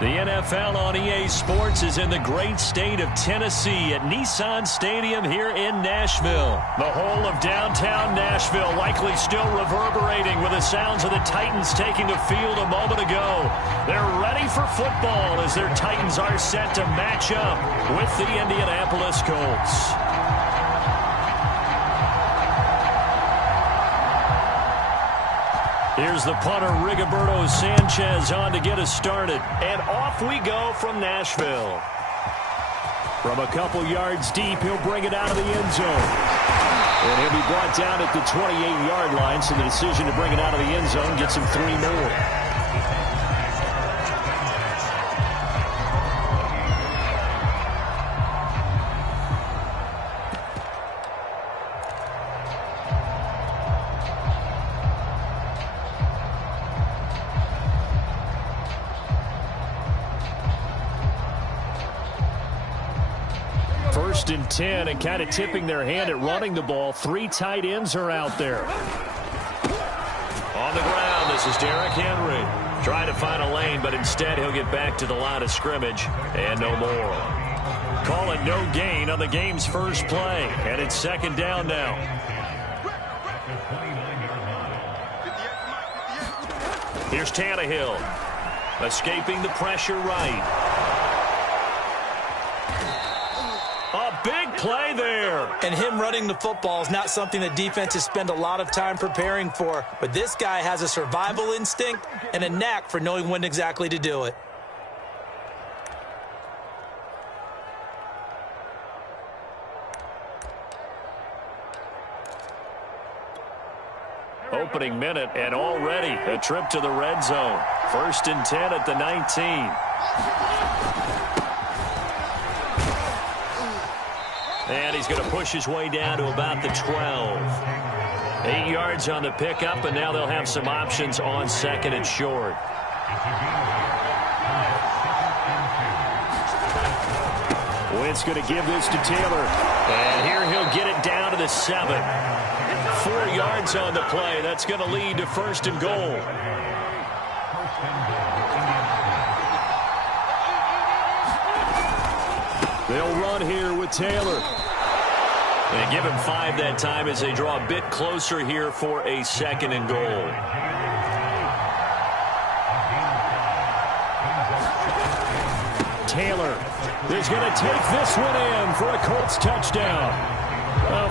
The NFL on EA Sports is in the great state of Tennessee at Nissan Stadium here in Nashville. The whole of downtown Nashville likely still reverberating with the sounds of the Titans taking the field a moment ago. They're ready for football as their Titans are set to match up with the Indianapolis Colts. Here's the punter, Rigoberto Sanchez, on to get us started. And off we go from Nashville. From a couple yards deep, he'll bring it out of the end zone. And he'll be brought down at the 28-yard line, so the decision to bring it out of the end zone gets him 3 more. First and 10, and kind of tipping their hand at running the ball. 3 tight ends are out there. On the ground, this is Derrick Henry. Trying to find a lane, but instead he'll get back to the line of scrimmage and no more. Call it no gain on the game's first play, and it's second down now. Here's Tannehill, escaping the pressure right. A big play there. And him running the football is not something that defenses spend a lot of time preparing for. But this guy has a survival instinct and a knack for knowing when exactly to do it. Opening minute, and already a trip to the red zone. First and 10 at the 19. And he's going to push his way down to about the 12. 8 yards on the pickup, and now they'll have some options on second and short. Wentz going to give this to Taylor. And here he'll get it down to the 7. 4 yards on the play. That's going to lead to first and goal. They'll run here with Taylor. They give him 5 that time as they draw a bit closer here for a second and goal. Taylor is going to take this one in for a Colts touchdown.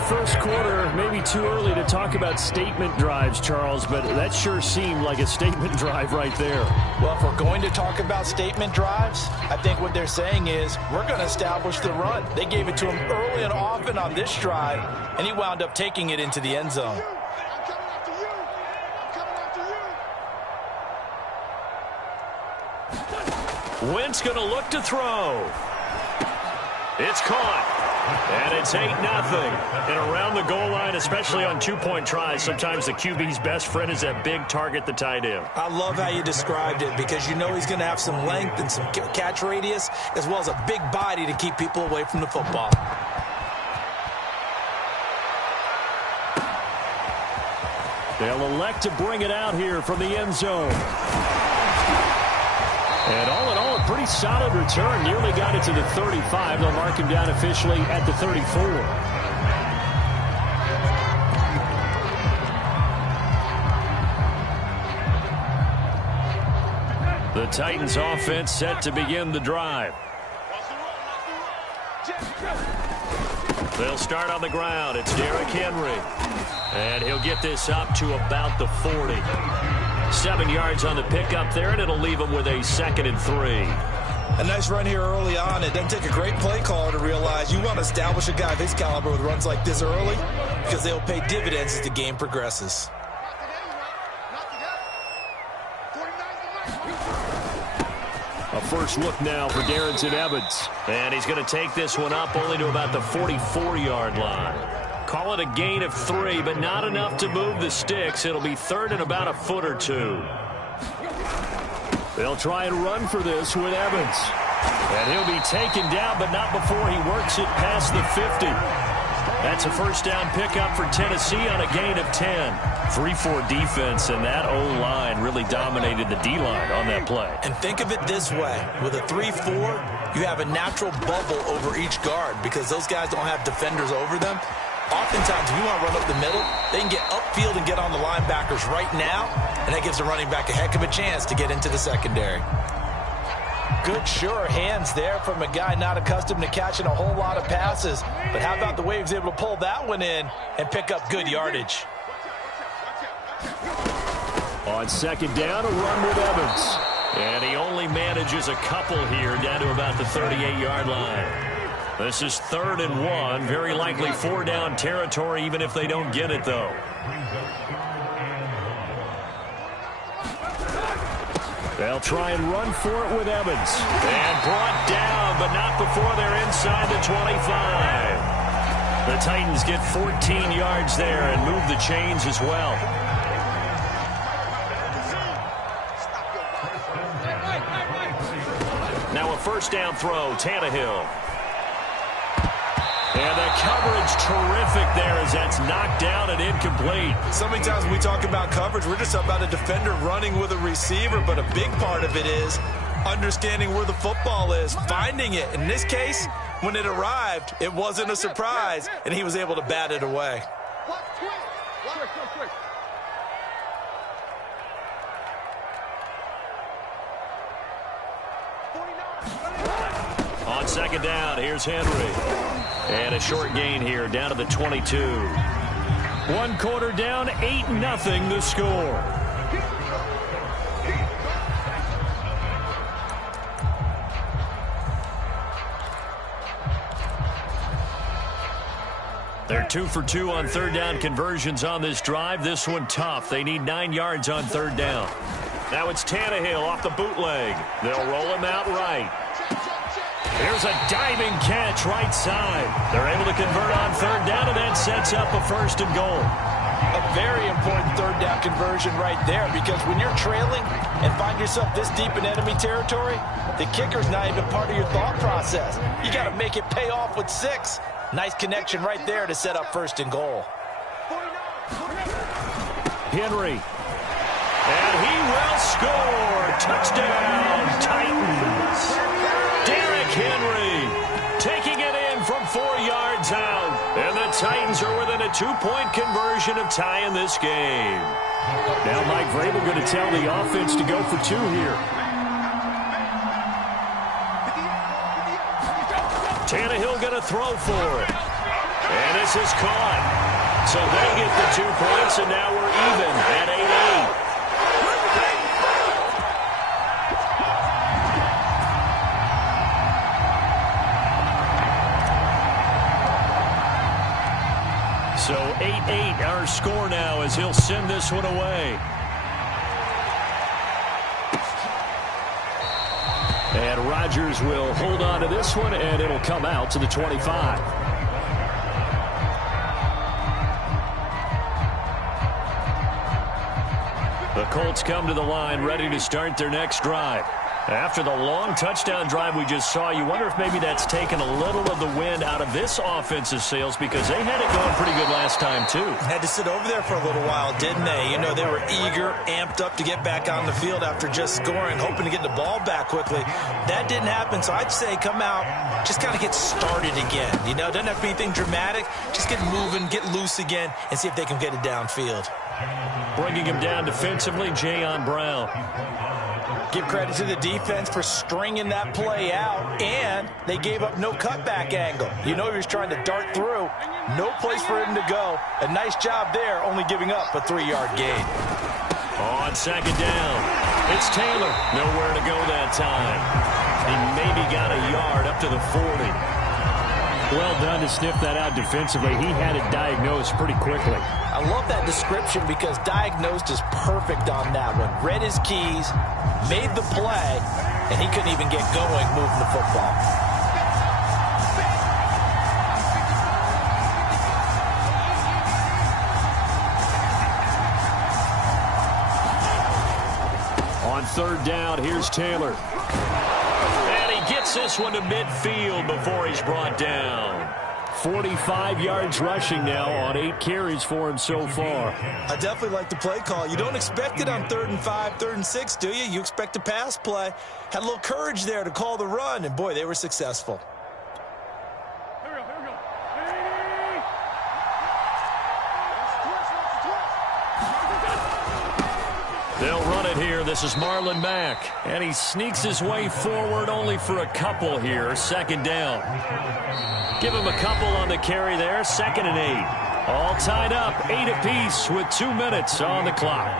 First quarter, maybe too early to talk about statement drives, Charles, but that sure seemed like a statement drive right there. Well, if we're going to talk about statement drives, I think what they're saying is we're going to establish the run. They gave it to him early and often on this drive, and he wound up taking it into the end zone. Wentz going to look to throw. It's caught. And it's 8-0. And around the goal line, especially on two-point tries, sometimes the QB's best friend is that big target, the tight end. I love how you described it because you know he's going to have some length and some catch radius as well as a big body to keep people away from the football. They'll elect to bring it out here from the end zone. And all in all, a pretty solid return. Nearly got it to the 35. They'll mark him down officially at the 34. The Titans offense set to begin the drive. They'll start on the ground. It's Derrick Henry. And he'll get this up to about the 40. 7 yards on the pickup there, and it'll leave him with a second and 3. A nice run here early on. It doesn't take a great play caller to realize you want to establish a guy of his caliber with runs like this early because they'll pay dividends as the game progresses. A first look now for Darrington Evans. And he's going to take this one up only to about the 44-yard line. Call it a gain of 3, but not enough to move the sticks. It'll be third and about a foot or 2. They'll try and run for this with Evans. And he'll be taken down, but not before he works it past the 50. That's a first down pickup for Tennessee on a gain of 10. 3-4 defense, and that O-line really dominated the D-line on that play. And think of it this way. With a 3-4, you have a natural bubble over each guard because those guys don't have defenders over them. Oftentimes, if you want to run up the middle, they can get upfield and get on the linebackers right now, and that gives the running back a heck of a chance to get into the secondary. Good, sure hands there from a guy not accustomed to catching a whole lot of passes. But how about the way he was able to pull that one in and pick up good yardage? On second down, a run with Evans. And he only manages a couple here down to about the 38-yard line. This is 3rd and 1. Very likely 4-down territory, even if they don't get it, though. They'll try and run for it with Evans. And brought down, but not before they're inside the 25. The Titans get 14 yards there and move the chains as well. Now a first down throw, Tannehill. And the coverage terrific there as that's knocked down and incomplete. So many times when we talk about coverage, we're just about a defender running with a receiver, but a big part of it is understanding where the football is, finding it. In this case, when it arrived, it wasn't a surprise, and he was able to bat it away. On second down, here's Henry. And a short gain here, down to the 22. 1 quarter down, 8-0 the score. They're 2 for 2 on third down conversions on this drive. This one tough. They need 9 yards on third down. Now it's Tannehill off the bootleg. They'll roll him out right. Here's a diving catch right side. They're able to convert on third down, and that sets up a 1st and goal. A very important third down conversion right there, because when you're trailing and find yourself this deep in enemy territory, the kicker's not even part of your thought process. You got to make it pay off with 6. Nice connection right there to set up 1st and goal. Henry. And he will score. Touchdown, Titans. Henry taking it in from 4 yards out. And the Titans are within a 2-point conversion of tying this game. Now Mike Vrabel going to tell the offense to go for 2 here. Tannehill going to throw for it. And this is caught. So they get the 2 points, and now we're even at 8-8. So 8-8 our score now as he'll send this one away. And Rodgers will hold on to this one, and it'll come out to the 25. The Colts come to the line ready to start their next drive. After the long touchdown drive we just saw, you wonder if maybe that's taken a little of the wind out of this offensive sails, because they had it going pretty good last time, too. Had to sit over there for a little while, didn't they? You know, they were eager, amped up to get back on the field after just scoring, hoping to get the ball back quickly. That didn't happen, so I'd say come out, just kind of get started again. You know, doesn't have to be anything dramatic. Just get moving, get loose again, and see if they can get it downfield. Bringing him down defensively, Jayon Brown. Give credit to the defense for stringing that play out, and they gave up no cutback angle. You know he was trying to dart through. No place for him to go. A nice job there, only giving up a 3-yard gain. On second down, it's Taylor. Nowhere to go that time. He maybe got a yard up to the 40. Well done to sniff that out defensively. He had it diagnosed pretty quickly. I love that description because diagnosed is perfect on that one. Read his keys, made the play, and he couldn't even get going moving the football. On third down, here's Taylor. And he gets this one to midfield before he's brought down. 45 yards rushing now on 8 carries for him so far. I definitely like the play call. You don't expect it on 3rd and 5, 3rd and 6, do you? You expect a pass play. Had a little courage there to call the run, and boy, they were successful. They'll run it here. This is Marlon Mack. And he sneaks his way forward only for a couple here. 2nd down. Give him a couple on the carry there. 2nd and 8. All tied up. 8 apiece with 2 minutes on the clock.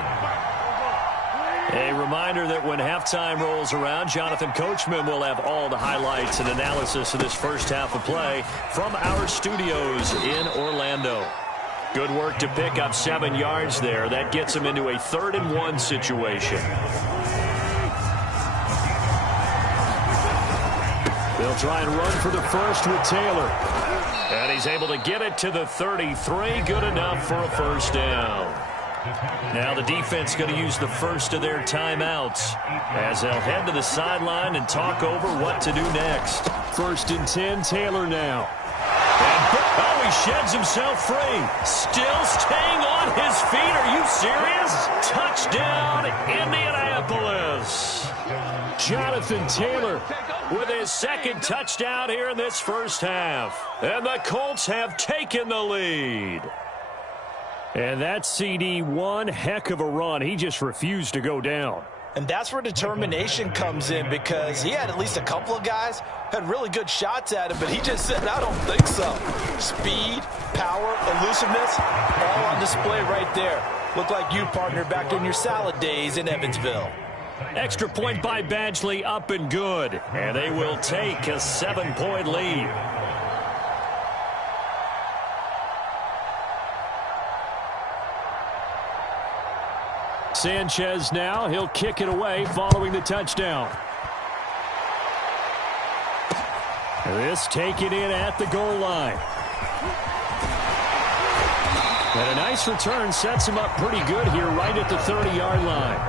A reminder that when halftime rolls around, Jonathan Coachman will have all the highlights and analysis of this first half of play from our studios in Orlando. Good work to pick up 7 yards there. That gets him into a 3rd and 1 situation. They'll try and run for the first with Taylor. And he's able to get it to the 33. Good enough for a 1st down. Now the defense going to use the first of their timeouts as they'll head to the sideline and talk over what to do next. 1st and 10, Taylor now. And, he sheds himself free. Still staying on his feet. Are you serious? Touchdown, Indianapolis. Jonathan Taylor with his 2nd touchdown here in this first half. And the Colts have taken the lead. And that CD, one heck of a run. He just refused to go down. And that's where determination comes in, because he had at least a couple of guys had really good shots at him, but he just said, I don't think so. Speed, power, elusiveness, all on display right there. Look like you, partner, back in your salad days in Evansville. Extra point by Badgley, up and good. And they will take a 7-point lead. Sanchez now. He'll kick it away following the touchdown. This taken in at the goal line. And a nice return sets him up pretty good here right at the 30-yard line.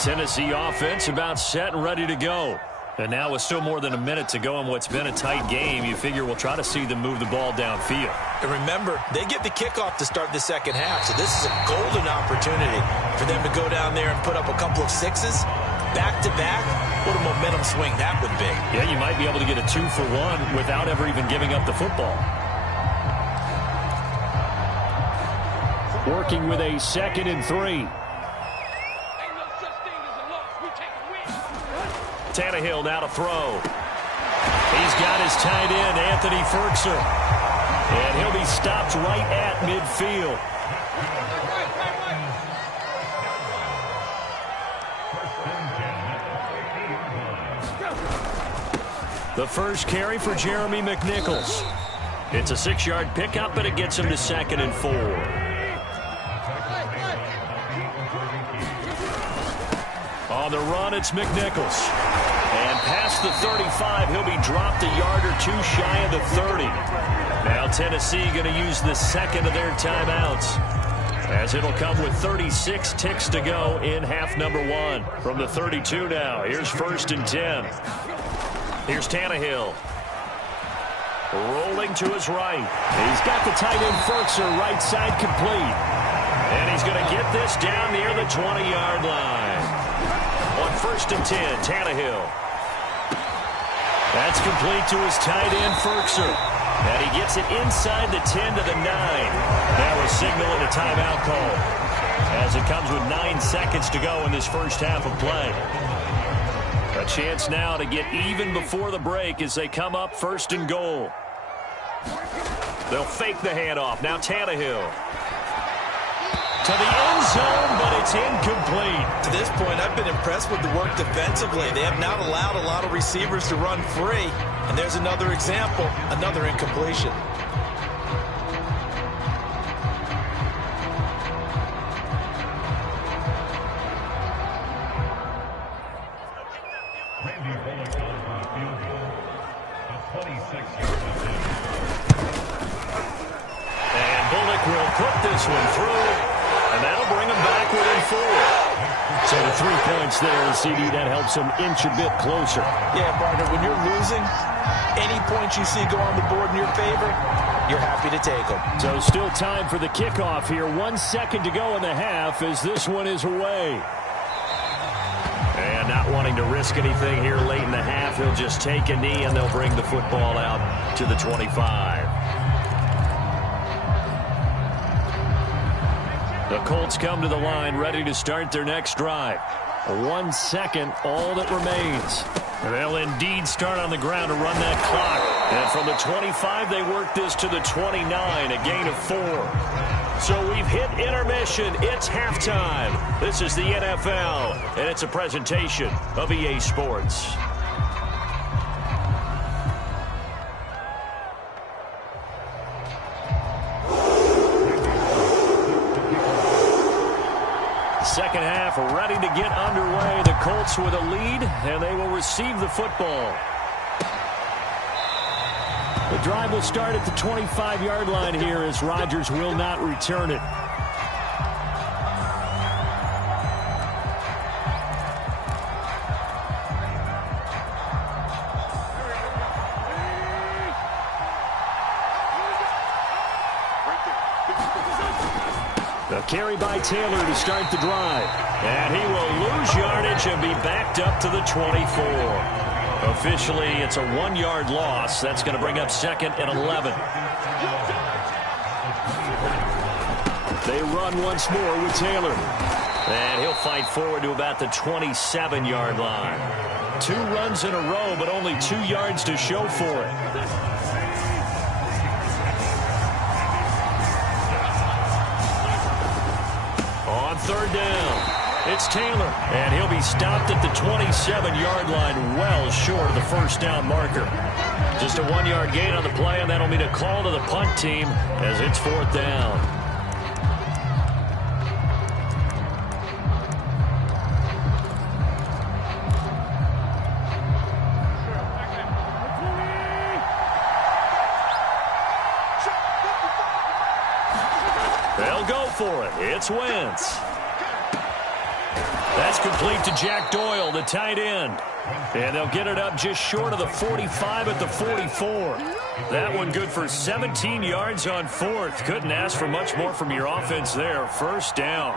Tennessee offense about set and ready to go. And now with still more than a minute to go in what's been a tight game, you figure we'll try to see them move the ball downfield. And remember, they get the kickoff to start the second half, so this is a golden opportunity for them to go down there and put up a couple of 6s back-to-back. What a momentum swing that would be. Yeah, you might be able to get a 2-for-1 without ever even giving up the football. Working with a 2nd and 3. Tannehill now to throw. He's got his tight end, Anthony Ferguson. And he'll be stopped right at midfield. The first carry for Jeremy McNichols. It's a 6-yard pickup, but it gets him to 2nd and 4. On the run, it's McNichols. And past the 35, he'll be dropped a yard or 2 shy of the 30. Now Tennessee going to use the 2nd of their timeouts, as it'll come with 36 ticks to go in half number 1. From the 32 now, here's 1st and 10. Here's Tannehill. Rolling to his right. He's got the tight end Ferguson right side complete. And he's going to get this down near the 20-yard line. On 1st and 10, Tannehill. That's complete to his tight end, Ferguson. And he gets it inside the 10 to the 9. Now a signal and a timeout call, as it comes with 9 seconds to go in this first half of play. A chance now to get even before the break as they come up 1st and goal. They'll fake the handoff. Now Tannehill. To the end zone, but it's incomplete. To this point, I've been impressed with the work defensively. They have not allowed a lot of receivers to run free. And there's another example, another incompletion. And Bullock will put this one through. And that'll bring them back within 4. So the 3 points there, and CD, that helps them inch a bit closer. Yeah, partner, when you're losing, any points you see go on the board in your favor, you're happy to take them. So still time for the kickoff here. 1 second to go in the half as this one is away. And not wanting to risk anything here late in the half, he'll just take a knee and they'll bring the football out to the 25. The Colts come to the line ready to start their next drive. 1 second, all that remains. They'll indeed start on the ground to run that clock. And from the 25, they work this to the 29, a gain of 4. So we've hit intermission. It's halftime. This is the NFL, and it's a presentation of EA Sports. Second half ready to get underway. The Colts with a lead, and they will receive the football. The drive will start at the 25-yard line here as Rodgers will not return it. The carry by Taylor to start the drive. And he will lose yardage and be backed up to the 24. Officially, it's a 1-yard loss. That's going to bring up 2nd and 11. They run once more with Taylor. And he'll fight forward to about the 27-yard line. 2 runs in a row, but only 2 yards to show for it. On 3rd down, it's Taylor, and he'll be stopped at the 27-yard line, well short of the first down marker. Just a 1-yard gain on the play, and that'll mean a call to the punt team as it's 4th down. They'll go for it. It's Wentz. That's complete to Jack Doyle, the tight end. And they'll get it up just short of the 45 at the 44. That one good for 17 yards on 4th. Couldn't ask for much more from your offense there. First down.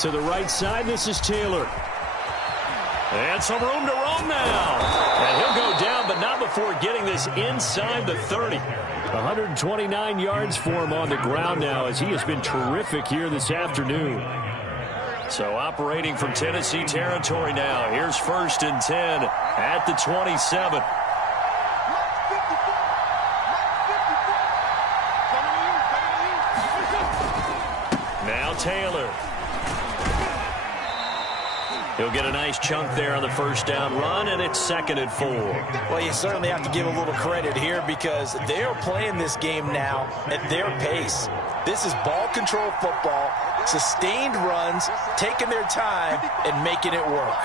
To the right side, this is Taylor. And some room to roam now. And he'll go down, but not before getting this inside the 30. 129 yards for him on the ground now as he has been terrific here this afternoon. So operating from Tennessee territory now. Here's 1st and 10 at the 27. Now Taylor. He'll get a nice chunk there on the first down run, and it's 2nd and 4. Well, you certainly have to give a little credit here because they are playing this game now at their pace. This is ball control football, sustained runs, taking their time, and making it work.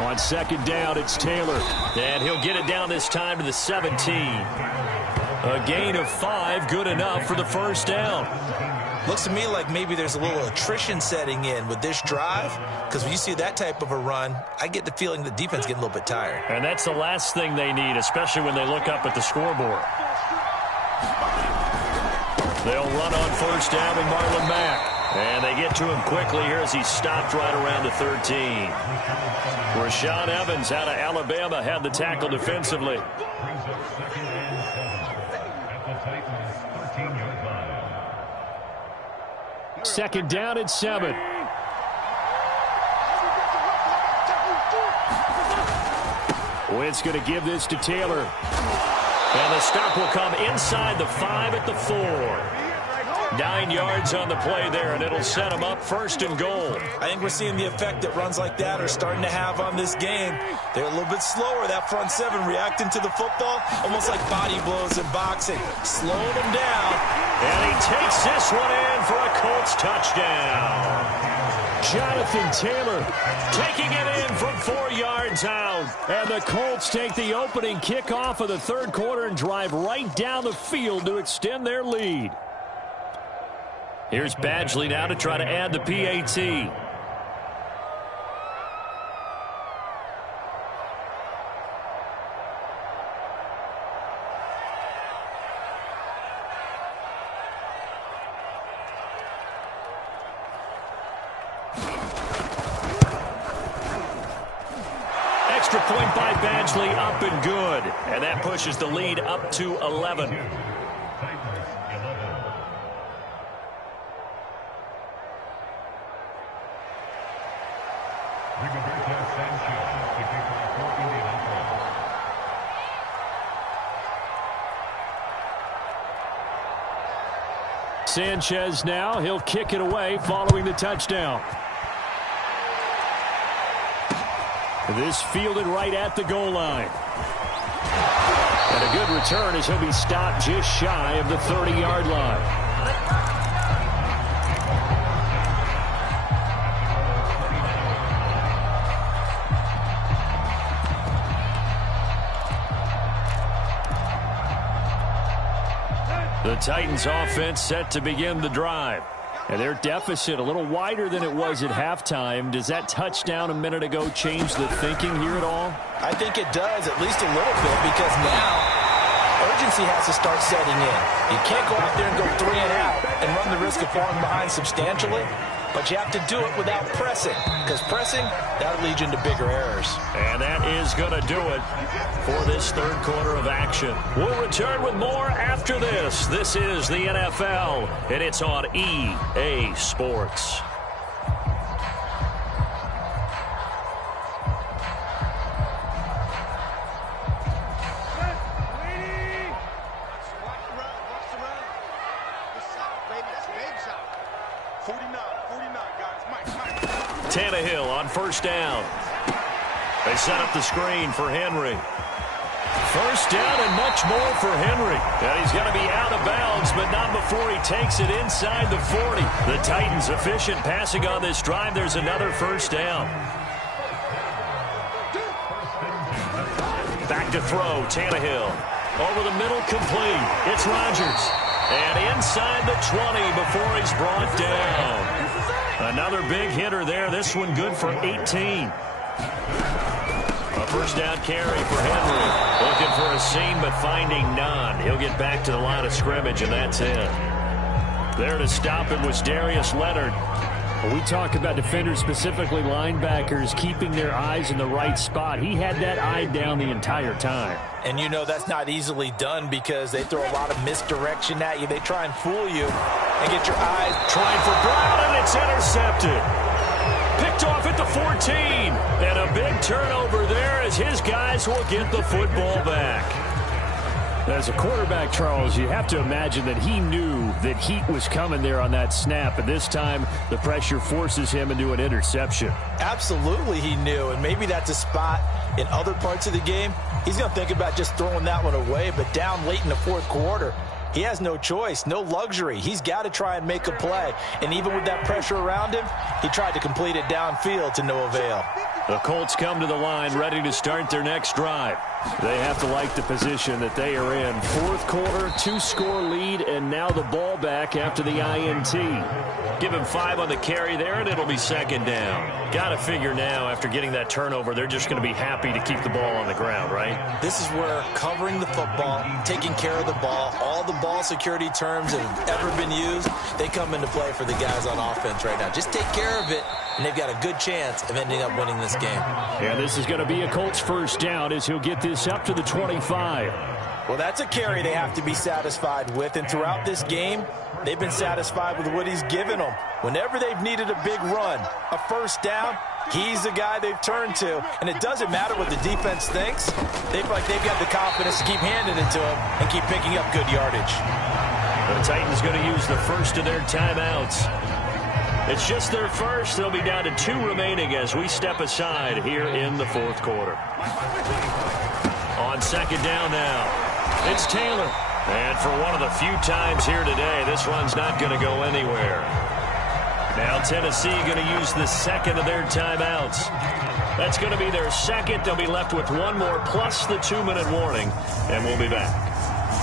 On 2nd down, it's Taylor, and he'll get it down this time to the 17. A gain of 5, good enough for the first down. Looks to me like maybe there's a little attrition setting in with this drive, because when you see that type of a run, I get the feeling the defense getting a little bit tired. And that's the last thing they need, especially when they look up at the scoreboard. They'll run on first down with Marlon Mack. And they get to him quickly here as he's stopped right around the 13. Rashaan Evans out of Alabama had the tackle defensively. Second down at 7. Wentz going to give this to Taylor. And the stop will come inside the 5 at the 4. 9 yards on the play there, and it'll set them up 1st and goal. I think we're seeing the effect that runs like that are starting to have on this game. They're a little bit slower, that front 7, reacting to the football, almost like body blows in boxing. Slowing them down. And he takes this one in for a Colts touchdown. Jonathan Taylor taking it in from 4 yards out. And the Colts take the opening kickoff of the third quarter and drive right down the field to extend their lead. Here's Badgley now to try to add the PAT. Extra point by Badgley, up and good. And that pushes the lead up to 11. Sanchez now, he'll kick it away following the touchdown. This fielded right at the goal line. And a good return as he'll be stopped just shy of the 30-yard line. The Titans offense set to begin the drive. And their deficit a little wider than it was at halftime. Does that touchdown a minute ago change the thinking here at all? I think it does, at least a little bit, because now urgency has to start setting in. You can't go out there and go 3 and out and run the risk of falling behind substantially, but you have to do it without pressing, because pressing, that'll lead you into bigger errors. And that is going to do it for this third quarter of action. We'll return with more after this. This is the NFL, and it's on EA Sports. Tannehill on first down. They set up the screen for Henry. First down and much more for Henry. And he's going to be out of bounds, but not before he takes it inside the 40. The Titans efficient passing on this drive. There's another first down. Back to throw, Tannehill. Over the middle, complete. It's Rodgers. And inside the 20 before he's brought down. Another big hitter there. This one good for 18. A first down carry for Henry. Looking for a seam, but finding none. He'll get back to the line of scrimmage, and that's it. There to stop him was Darius Leonard. When we talk about defenders, specifically linebackers, keeping their eyes in the right spot, he had that eye down the entire time. And you know that's not easily done because they throw a lot of misdirection at you. They try and fool you and get your eyes. Trying for Brown, and it's intercepted. Picked off at the 14. And a big turnover there as his guys will get the football back. As a quarterback, Charles, you have to imagine that he knew that heat was coming there on that snap. And this time, the pressure forces him into an interception. Absolutely he knew. And maybe that's a spot in other parts of the game. He's going to think about just throwing that one away. But down late in the fourth quarter, he has no choice, no luxury. He's got to try and make a play. And even with that pressure around him, he tried to complete it downfield to no avail. The Colts come to the line ready to start their next drive. They have to like the position that they are in. Fourth quarter, 2-score lead, and now the ball back after the INT. Give him 5 on the carry there, and it'll be second down. Got to figure now, after getting that turnover, they're just going to be happy to keep the ball on the ground, right? This is where covering the football, taking care of the ball, all the ball security terms that have ever been used, they come into play for the guys on offense right now. Just take care of it, and they've got a good chance of ending up winning this game. And this is going to be a Colts first down as he'll get this up to the 25. Well, that's a carry they have to be satisfied with, and throughout this game, they've been satisfied with what he's given them. Whenever they've needed a big run, a first down, he's the guy they've turned to, and it doesn't matter what the defense thinks. They feel like they've got the confidence to keep handing it to him and keep picking up good yardage. The Titans going to use the first of their timeouts. It's just their first. They'll be down to 2 remaining as we step aside here in the fourth quarter. On second down now, it's Taylor. And for one of the few times here today, this run's not going to go anywhere. Now Tennessee going to use the second of their timeouts. That's going to be their second. They'll be left with one more plus the 2-minute warning, and we'll be back.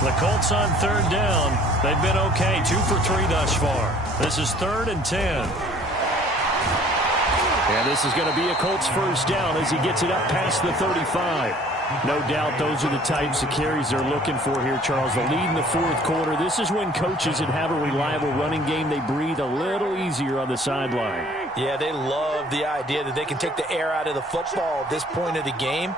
The Colts on third down. They've been okay, 2 for 3 thus far. This is 3rd and 10. And this is going to be a Colts first down as he gets it up past the 35. No doubt those are the types of carries they're looking for here, Charles. The lead in the fourth quarter. This is when coaches that have a reliable running game, they breathe a little easier on the sideline. Yeah, they love the idea that they can take the air out of the football at this point of the game.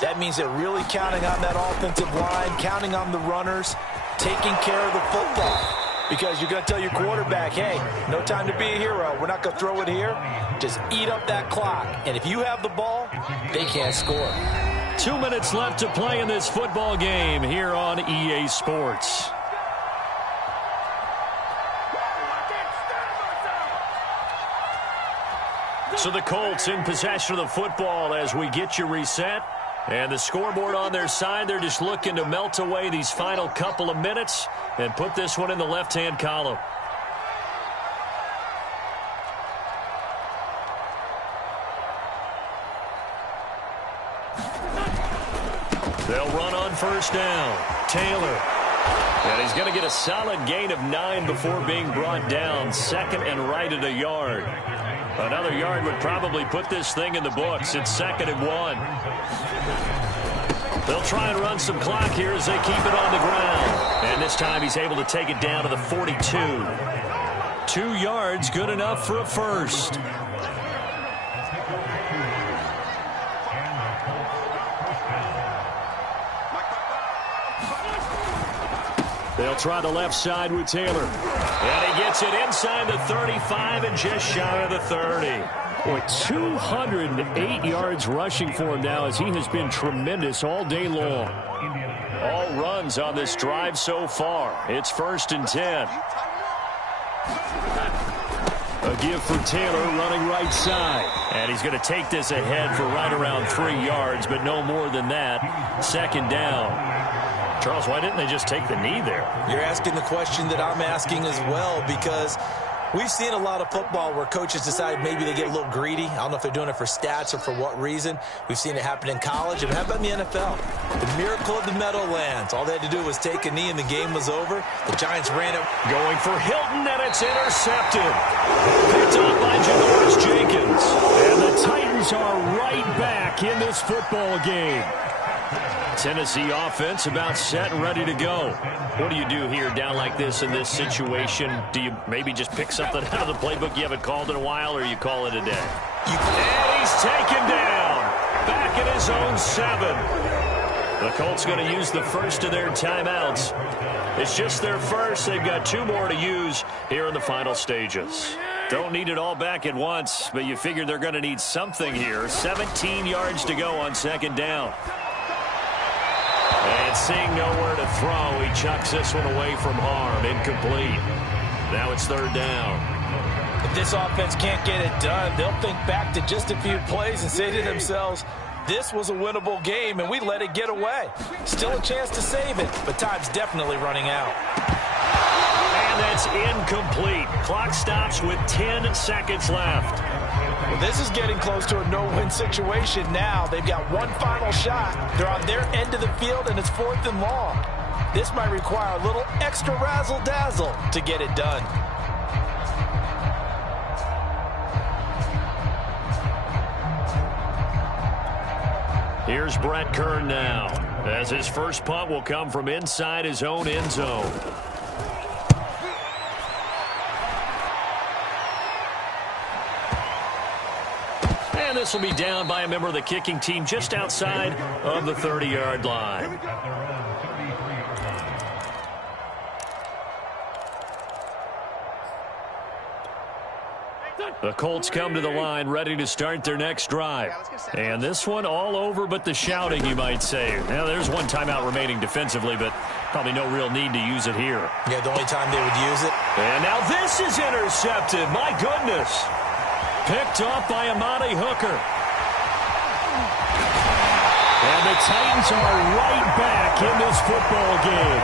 That means they're really counting on that offensive line, counting on the runners, taking care of the football. Because you're going to tell your quarterback, hey, no time to be a hero. We're not going to throw it here. Just eat up that clock. And if you have the ball, they can't score. 2 minutes left to play in this football game here on EA Sports. So the Colts in possession of the football as we get you reset. And the scoreboard on their side, they're just looking to melt away these final couple of minutes and put this one in the left-hand column. They'll run on first down. Taylor. And he's going to get a solid gain of 9 before being brought down. 2nd and right at a yard. Another yard would probably put this thing in the books. It's 2nd and 1. They'll try and run some clock here as they keep it on the ground. And this time he's able to take it down to the 42. 2 yards, good enough for a first. They'll try the left side with Taylor. And he gets it inside the 35 and just shy of the 30. Boy, 208 yards rushing for him now as he has been tremendous all day long. All runs on this drive so far. It's 1st and 10. A give for Taylor running right side. And he's going to take this ahead for right around 3 yards, but no more than that. 2nd down. Charles, why didn't they just take the knee there? You're asking the question that I'm asking as well, because we've seen a lot of football where coaches decide maybe they get a little greedy. I don't know if they're doing it for stats or for what reason. We've seen it happen in college. And how about in the NFL? The miracle of the Meadowlands. All they had to do was take a knee and the game was over. The Giants ran it. Going for Hilton, and it's intercepted. Picked up by Janoris Jenkins. And the Titans are right back in this football game. Tennessee offense about set and ready to go. What do you do here down like this in this situation? Do you maybe just pick something out of the playbook you haven't called in a while, or you call it a day? And he's taken down. Back at his own 7. The Colts going to use the first of their timeouts. It's just their first. They've got 2 more to use here in the final stages. Don't need it all back at once, but you figure they're going to need something here. 17 yards to go on 2nd down. And seeing nowhere to throw, he chucks this one away from harm. Incomplete. Now it's 3rd down. If this offense can't get it done, they'll think back to just a few plays and say to themselves, this was a winnable game, and we let it get away. Still a chance to save it, but time's definitely running out. And that's incomplete. Clock stops with 10 seconds left. Well, this is getting close to a no-win situation now. They've got one final shot. They're on their end of the field, and it's 4th and long. This might require a little extra razzle-dazzle to get it done. Here's Brett Kern now, as his first punt will come from inside his own end zone. And this will be down by a member of the kicking team just outside of the 30-yard line. The Colts come to the line ready to start their next drive. And this one all over but the shouting, you might say. Now, there's one timeout remaining defensively, but probably no real need to use it here. Yeah, the only time they would use it. And now this is intercepted. My goodness. Picked off by Amani Hooker. And the Titans are right back in this football game.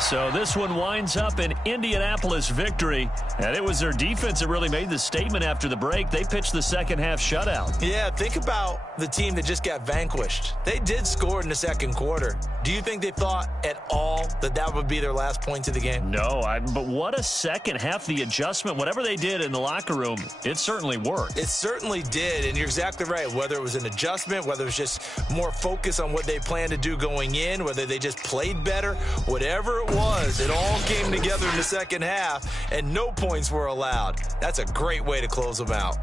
So this one winds up an Indianapolis victory, and it was their defense that really made the statement after the break. They pitched the second half shutout. Yeah, think about the team that just got vanquished. They did score in the second quarter. Do you think they thought at all that that would be their last points of the game? No, but what a second half. The adjustment, whatever they did in the locker room, it certainly worked. It certainly did, and you're exactly right. Whether it was an adjustment, whether it was just more focus on what they planned to do going in, whether they just played better, whatever it was, it all came together in the second half, and no points were allowed. That's a great way to close them out.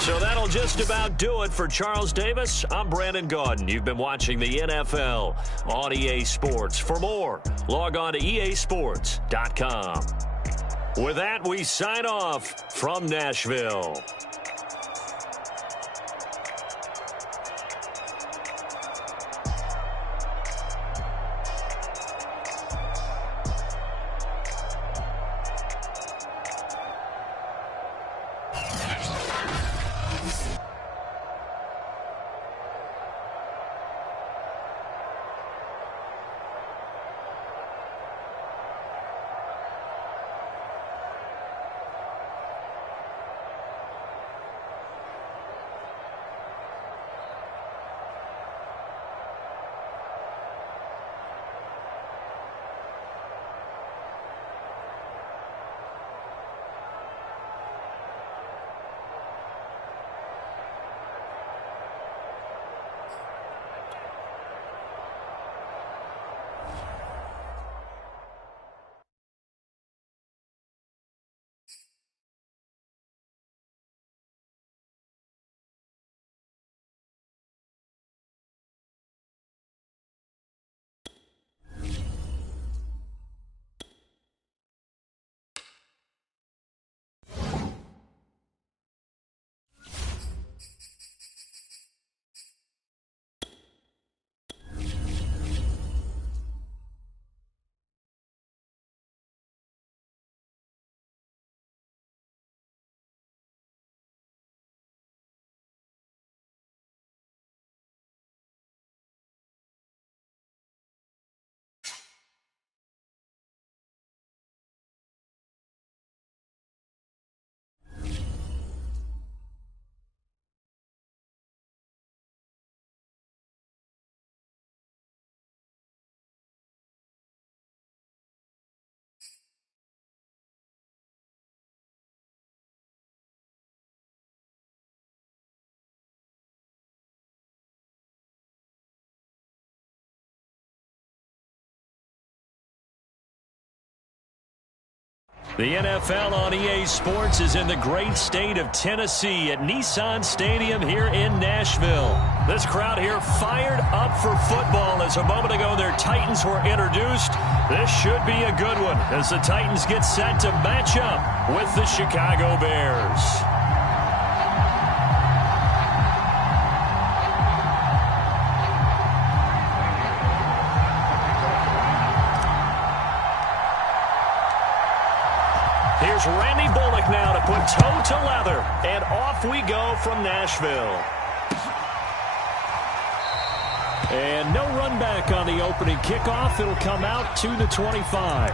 So that'll just about do it for Charles Davis. I'm Brandon Gaudin. You've been watching the NFL on EA Sports. For more, log on to easports.com. With that, we sign off from Nashville. The NFL on EA Sports is in the great state of Tennessee at Nissan Stadium here in Nashville. This crowd here fired up for football as a moment ago their Titans were introduced. This should be a good one as the Titans get set to match up with the Chicago Bears. Here's Randy Bullock now to put toe to leather, and off we go from Nashville. And no run back on the opening kickoff. It'll come out to the 25.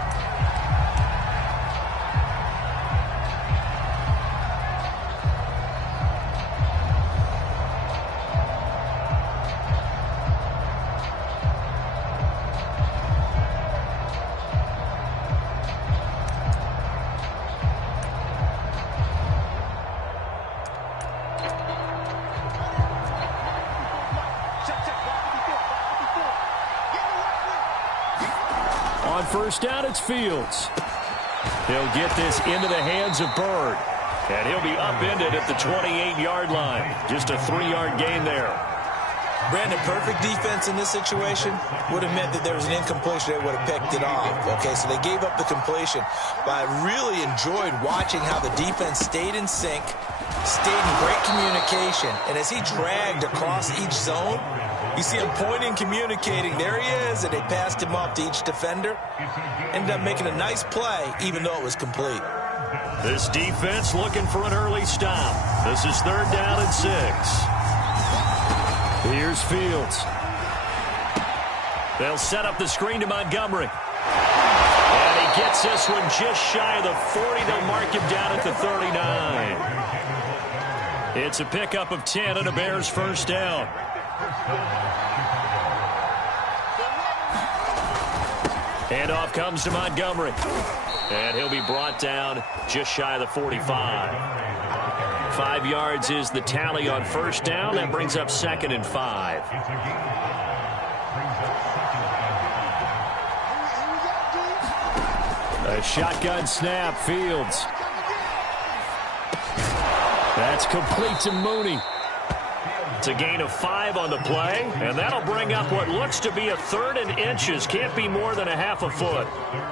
On first down, it's Fields. He'll get this into the hands of Bird. And he'll be upended at the 28-yard line. Just a 3-yard gain there. Brandon, perfect defense in this situation would have meant that there was an incompletion. They would have picked it off. Okay, so they gave up the completion. But I really enjoyed watching how the defense stayed in sync, stayed in great communication. And as he dragged across each zone, you see him pointing, communicating. There he is, and they passed him off to each defender. Ended up making a nice play, even though it was complete. This defense looking for an early stop. This is 3rd down and 6. Here's Fields. They'll set up the screen to Montgomery. And he gets this one just shy of the 40. They'll mark him down at the 39. It's a pickup of 10 and a Bears first down. Handoff comes to Montgomery. And he'll be brought down just shy of the 45. 5 yards is the tally on first down. That brings up 2nd and 5. A shotgun snap, Fields. That's complete to Mooney. It's a gain of 5 on the play, and that'll bring up what looks to be a 3rd and inches. Can't be more than a half a foot.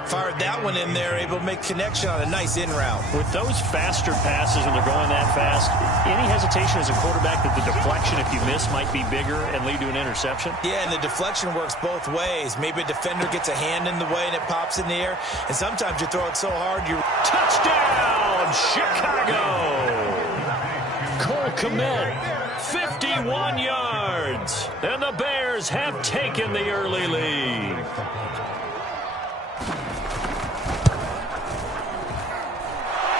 Fired that one in there, able to make connection on a nice in route. With those faster passes when they're going that fast, any hesitation as a quarterback that the deflection, if you miss, might be bigger and lead to an interception? Yeah, and the deflection works both ways. Maybe a defender gets a hand in the way and it pops in the air, and sometimes you throw it so hard you... Touchdown, Chicago! Cole Kmet, 51 yards. And the Bears have taken the early lead.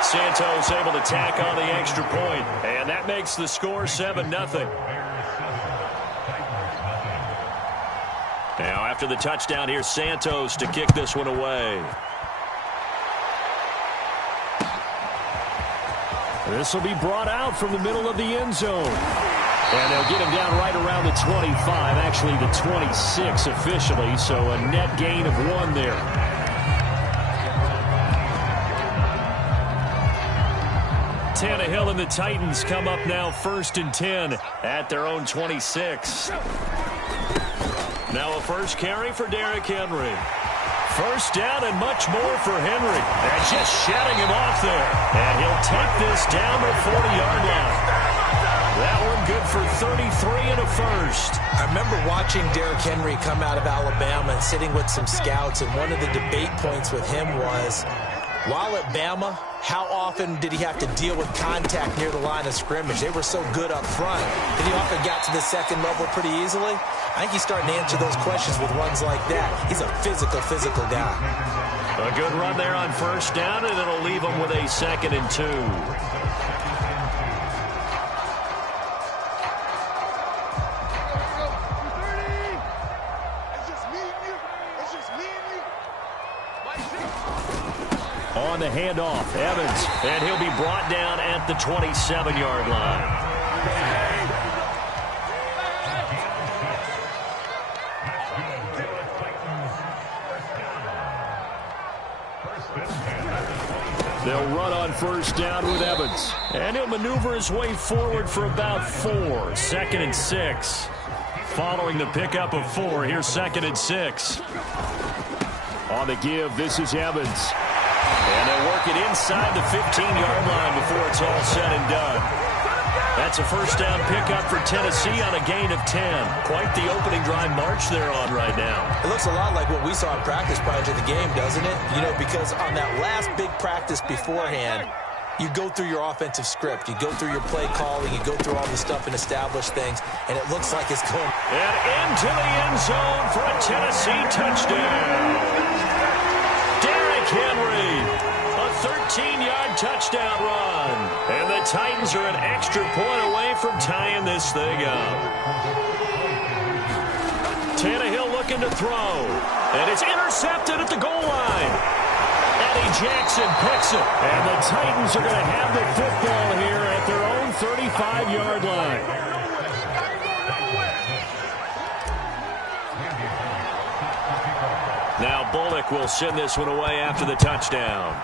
Santos able to tack on the extra point, and that makes the score 7-0. Now after the touchdown, here's Santos to kick this one away. This will be brought out from the middle of the end zone. And they'll get him down right around the 25, actually the 26 officially, so a net gain of 1 there. Tannehill and the Titans come up now 1st and 10 at their own 26. Now a first carry for Derrick Henry. First down and much more for Henry. And just shedding him off there. And he'll take this down the 40-yard line. That one good for 33 and a first. I remember watching Derrick Henry come out of Alabama and sitting with some scouts, and one of the debate points with him was, while at Bama, how often did he have to deal with contact near the line of scrimmage? They were so good up front that he often got to the second level pretty easily. I think he's starting to answer those questions with runs like that. He's a physical guy. A good run there on first down, and it'll leave him with a 2nd and 2. On the handoff, Evans, and he'll be brought down at the 27-yard line. They'll run on first down with Evans, and he'll maneuver his way forward for about 4. 2nd and 6. Following the pickup of 4, here's 2nd and 6. On the give, this is Evans. And they'll work it inside the 15-yard line before it's all said and done. That's a first down pickup for Tennessee on a gain of 10. Quite the opening drive march they're on right now. It looks a lot like what we saw in practice prior to the game, doesn't it? You know, because on that last big practice beforehand, you go through your offensive script. You go through your play calling. You go through all the stuff and establish things, and it looks like it's going. And into the end zone for a Tennessee touchdown. Derrick Henry, a 13-yard touchdown run. And the Titans are an extra point away from tying this thing up. Tannehill looking to throw. And it's intercepted at the goal line. Eddie Jackson picks it. And the Titans are going to have the football here at their own 35-yard line. Now Bullock will send this one away after the touchdown.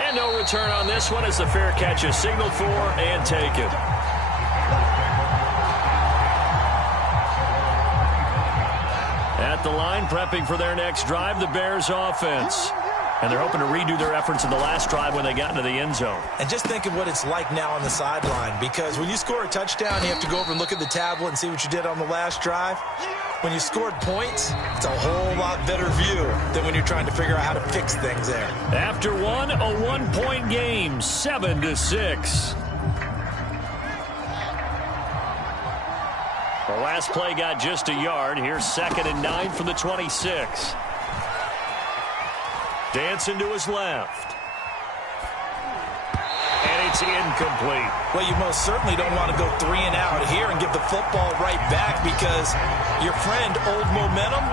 And no return on this one as the fair catch is signaled for and taken. At the line, prepping for their next drive, the Bears offense. And they're hoping to redo their efforts in the last drive when they got into the end zone. And just think of what it's like now on the sideline, because when you score a touchdown, you have to go over and look at the tablet and see what you did on the last drive. When you scored points, it's a whole lot better view than when you're trying to figure out how to fix things there. After one, a one-point game, 7-6. A The last play got just a yard. Here's 2nd and 9 from the 26. Dancing to his left. And it's incomplete. Well, you most certainly don't want to go 3 and out here and give the football right back, because your friend, Old Momentum,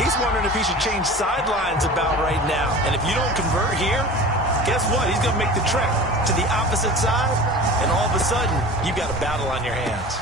he's wondering if he should change sidelines about right now. And if you don't convert here, guess what? He's going to make the trek to the opposite side, and all of a sudden, you've got a battle on your hands.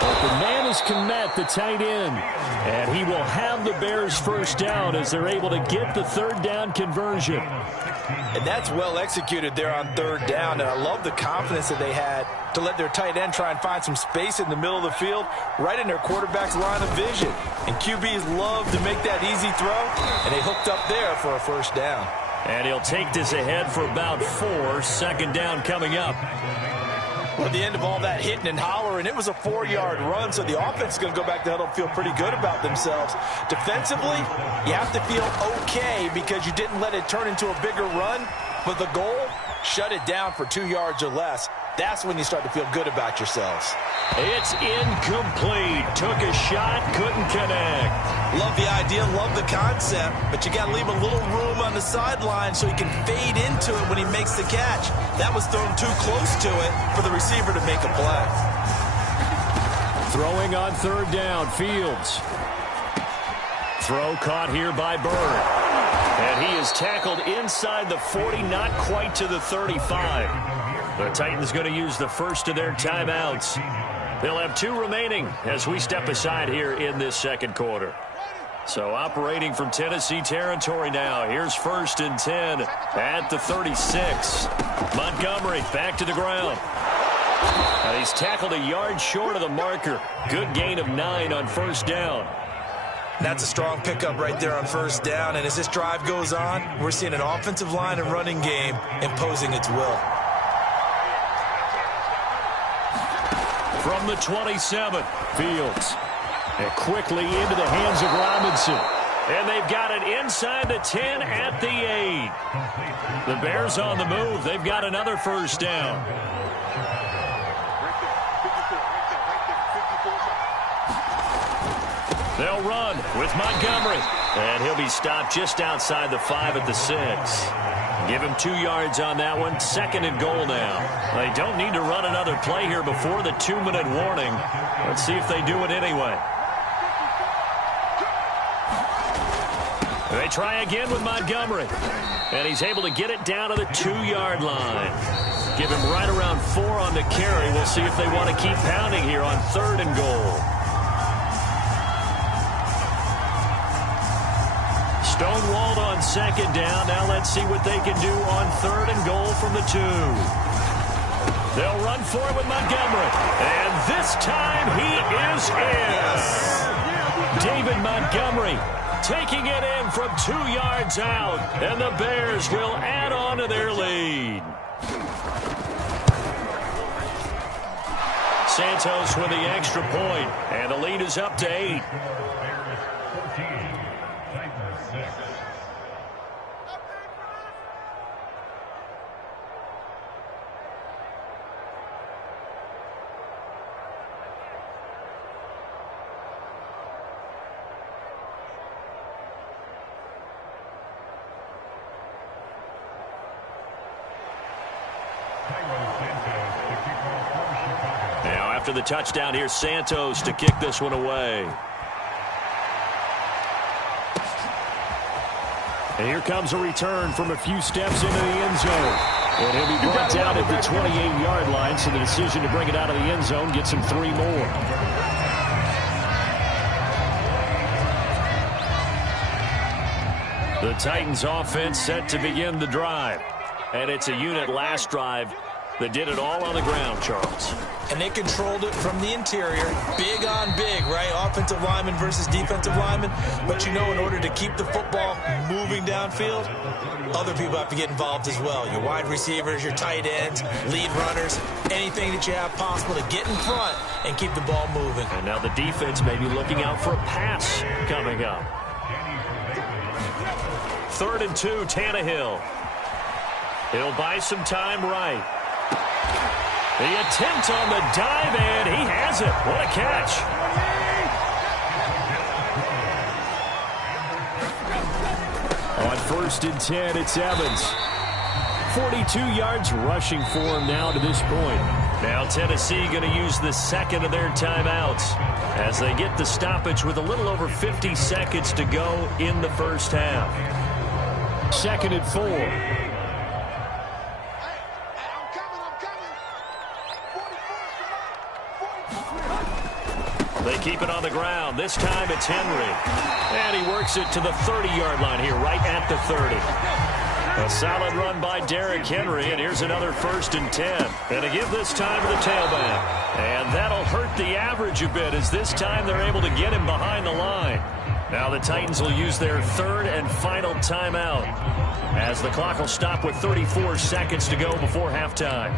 Open man is Kmet, the tight end. And he will have the Bears first down as they're able to get the 3rd down conversion. And that's well executed there on 3rd down. And I love the confidence that they had to let their tight end try and find some space in the middle of the field, right in their quarterback's line of vision. And QBs love to make that easy throw, and they hooked up there for a first down. And he'll take this ahead for about 4. 2nd down coming up. Well, at the end of all that hitting and hollering, it was a 4-yard run, so the offense is going to go back to huddle and feel pretty good about themselves. Defensively, you have to feel okay because you didn't let it turn into a bigger run, but the goal, shut it down for 2 yards or less. That's when you start to feel good about yourselves. It's incomplete. Took a shot, couldn't connect. Love the idea, love the concept, but you got to leave a little room on the sideline so he can fade into it when he makes the catch. That was thrown too close to it for the receiver to make a play. Throwing on 3rd down, Fields. Throw caught here by Bird. And he is tackled inside the 40, not quite to the 35. The Titans going to use the first of their timeouts. They'll have 2 remaining as we step aside here in this 2nd quarter. So operating from Tennessee territory now. Here's 1st and 10 at the 36. Montgomery back to the ground. Now he's tackled a yard short of the marker. Good gain of 9 on 1st down. That's a strong pickup right there on 1st down. And as this drive goes on, we're seeing an offensive line and running game imposing its will. From the 27, Fields. And quickly into the hands of Robinson. And they've got it inside the 10 at the 8. The Bears on the move. They've got another 1st down. They'll run with Montgomery. And he'll be stopped just outside the 5 at the 6. Give him 2 yards on that one. 2nd and goal now. They don't need to run another play here before the 2-minute warning. Let's see if they do it anyway. They try again with Montgomery. And he's able to get it down to the 2-yard line. Give him right around 4 on the carry. We'll see if they want to keep pounding here on 3rd and goal. Stonewalled on 2nd down. Now let's see what they can do on 3rd and goal from the 2. They'll run for it with Montgomery. And this time he is in. David Montgomery taking it in from 2 yards out. And the Bears will add on to their lead. Santos with the extra point. And the lead is up to 8. Now after the touchdown, here's Santos to kick this one away. And here comes a return from a few steps into the end zone. And he'll be brought down at the 28-yard line, so the decision to bring it out of the end zone gets him 3 more. The Titans offense set to begin the drive. And it's a unit last drive that did it all on the ground, Charles. And they controlled it from the interior. Big on big, right? Offensive lineman versus defensive lineman. But you know, in order to keep the football moving downfield, other people have to get involved as well. Your wide receivers, your tight ends, lead runners, anything that you have possible to get in front and keep the ball moving. And now the defense may be looking out for a pass coming up. 3rd and 2, Tannehill. He'll buy some time right. The attempt on the dive, and he has it. What a catch. On 1st and 10, it's Evans. 42 yards rushing for him now to this point. Now Tennessee going to use the second of their timeouts as they get the stoppage with a little over 50 seconds to go in the first half. 2nd and 4. They keep it on the ground. This time it's Henry. And he works it to the 30-yard line here, right at the 30. A solid run by Derrick Henry, and here's another 1st and 10. And to give this time to the tailback. And that'll hurt the average a bit as this time they're able to get him behind the line. Now the Titans will use their 3rd and final timeout as the clock will stop with 34 seconds to go before halftime.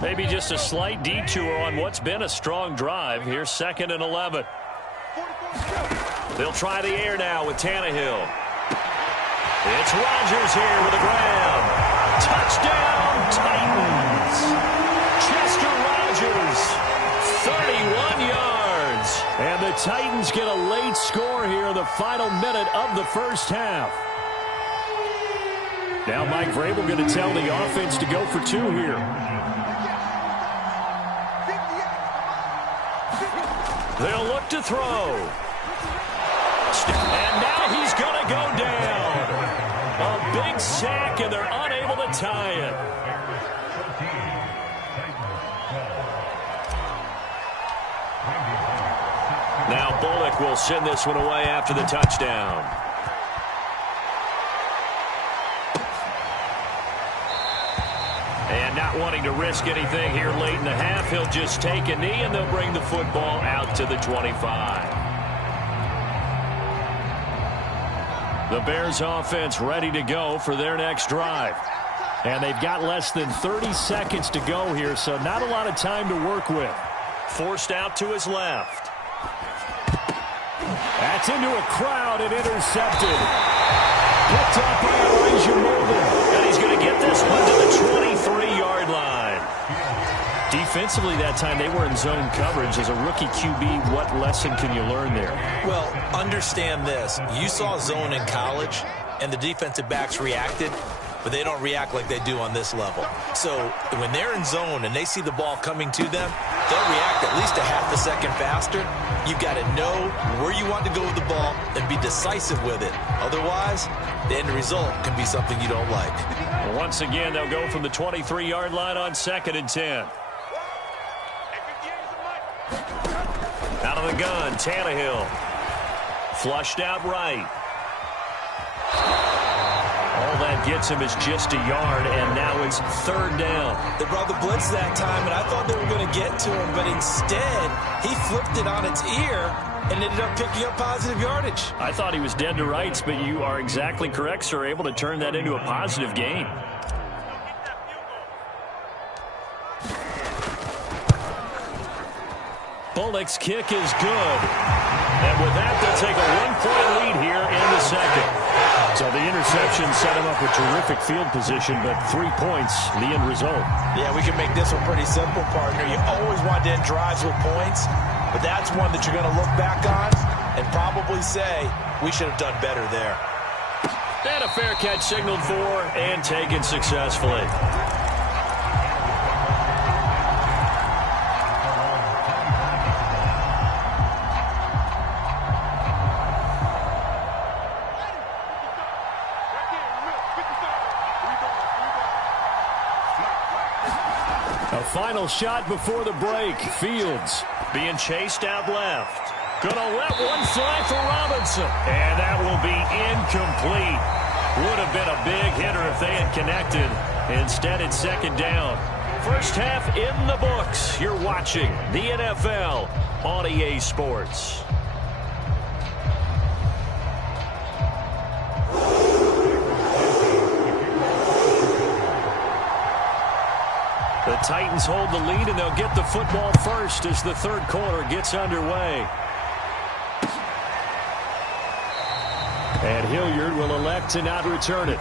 Maybe just a slight detour on what's been a strong drive. Here's 2nd and 11. They'll try the air now with Tannehill. It's Rodgers here with a grab. Touchdown, Titans. Chester Rodgers, 31 yards. And the Titans get a late score here in the final minute of the first half. Now Mike Vrabel going to tell the offense to go for 2 here. They'll look to throw. And now he's going to go down. A big sack, and they're unable to tie it. Now Bullock will send this one away after the touchdown. And not wanting to risk anything here late in the half, he'll just take a knee, and they'll bring the football out to the 25. The Bears offense ready to go for their next drive. And they've got less than 30 seconds to go here, so not a lot of time to work with. Forced out to his left. That's into a crowd and intercepted. Picked up by Elijah Molden. And he's going to get this one to the 23-yard line. Defensively that time, they were in zone coverage. As a rookie QB, what lesson can you learn there? Well, understand this. You saw zone in college, and the defensive backs reacted, but they don't react like they do on this level. So when they're in zone and they see the ball coming to them, they'll react at least a half a second faster. You've got to know where you want to go with the ball and be decisive with it. Otherwise, the end result can be something you don't like. Well, once again, they'll go from the 23-yard line on 2nd and 10. Out of the gun, Tannehill. Flushed out right. All that gets him is just a yard, and now it's 3rd down. They brought the blitz that time, and I thought they were going to get to him, but instead, he flipped it on its ear and ended up picking up positive yardage. I thought he was dead to rights, but you are exactly correct, sir. Able to turn that into a positive gain. Bullock's kick is good. And with that, they'll take a 1-point lead here in the second. So the interception set him up with terrific field position, but 3 points, the end result. Yeah, we can make this one pretty simple, partner. You always want to end drives with points, but that's one that you're going to look back on and probably say, we should have done better there. And a fair catch signaled for and taken successfully. A final shot before the break. Fields being chased out left. Gonna let one fly for Robinson. And that will be incomplete. Would have been a big hitter if they had connected. Instead, it's 2nd down. First half in the books. You're watching the NFL on EA Sports. The Titans hold the lead, and they'll get the football first as the third quarter gets underway. And Hilliard will elect to not return it.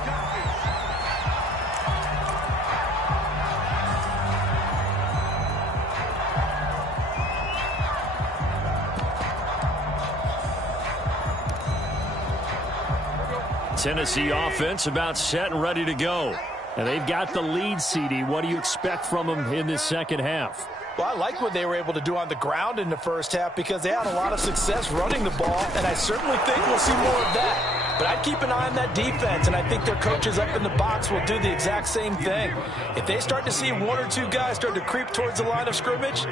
Tennessee offense about set and ready to go. And they've got the lead, CD. What do you expect from them in this second half? Well, I like what they were able to do on the ground in the first half because they had a lot of success running the ball, and I certainly think we'll see more of that. But I'd keep an eye on that defense, and I think their coaches up in the box will do the exact same thing. If they start to see one or two guys start to creep towards the line of scrimmage,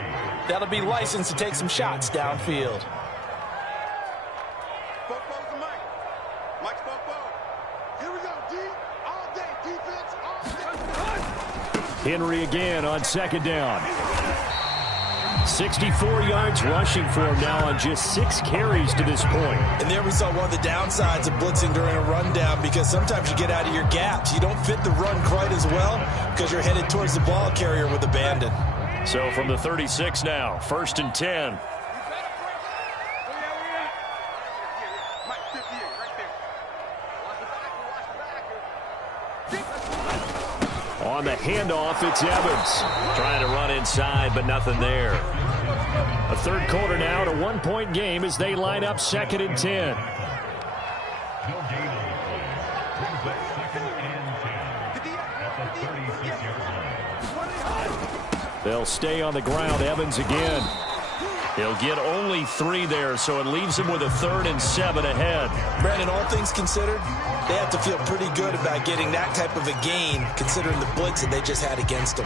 that'll be licensed to take some shots downfield. Henry again on second down. 64 yards rushing for him now on just 6 carries to this point. And there we saw one of the downsides of blitzing during a rundown, because sometimes you get out of your gaps. You don't fit the run quite as well because you're headed towards the ball carrier with abandon. So from the 36 now, 1st and 10. On the handoff, it's Evans. Trying to run inside, but nothing there. A third quarter now, and a 1-point game as they line up 2nd and 10. They'll stay on the ground. Evans again. He'll get only 3 there, so it leaves him with a 3rd and 7 ahead. Brandon, all things considered, they have to feel pretty good about getting that type of a gain, considering the blitz that they just had against them.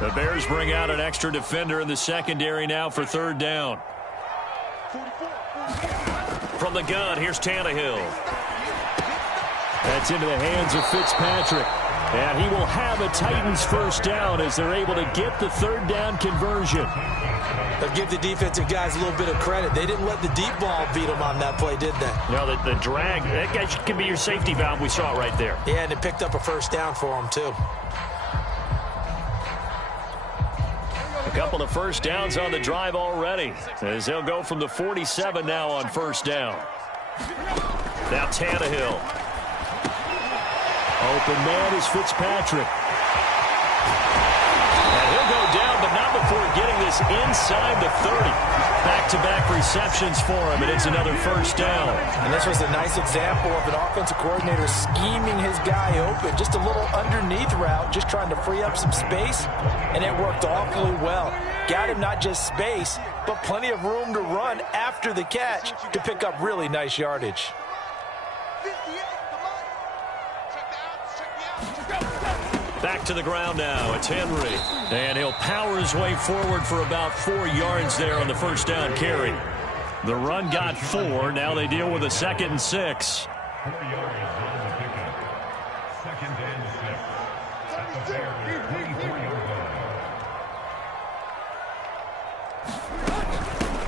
The Bears bring out an extra defender in the secondary now for 3rd down. From the gun, here's Tannehill. That's into the hands of Fitzpatrick. And he will have a Titans 1st down as they're able to get the 3rd down conversion. They'll give the defensive guys a little bit of credit. They didn't let the deep ball beat them on that play, did they? No, the drag, that guy can be your safety valve. We saw it right there. Yeah, and it picked up a 1st down for them, too. A couple of 1st downs on the drive already, as they'll go from the 47 now on 1st down. Now Tannehill. Open man is Fitzpatrick. And he'll go down, but not before getting this inside the 30. Back-to-back receptions for him, and it's another 1st down. And this was a nice example of an offensive coordinator scheming his guy open. Just a little underneath route, just trying to free up some space, and it worked awfully well. Got him not just space, but plenty of room to run after the catch to pick up really nice yardage. Back to the ground now. It's Henry. And he'll power his way forward for about 4 yards there on the 1st down carry. The run got 4. Now they deal with a 2nd and 6. 4 yards on the pickup. 2nd and 6. At the Bears' 24-yard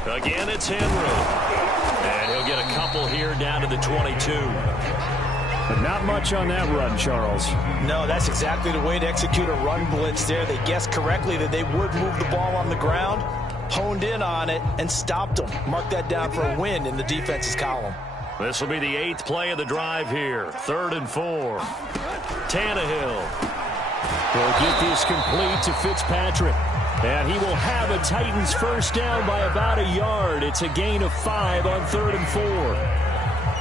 line. Again, it's Henry. And he'll get a couple here down to the 22. But not much on that run, Charles. No, that's exactly the way to execute a run blitz there. They guessed correctly that they would move the ball on the ground, honed in on it, and stopped them. Mark that down for a win in the defense's column. This will be the 8th play of the drive here. 3rd and 4. Tannehill will get this complete to Fitzpatrick. And he will have a Titans 1st down by about a yard. It's a gain of 5 on 3rd and 4.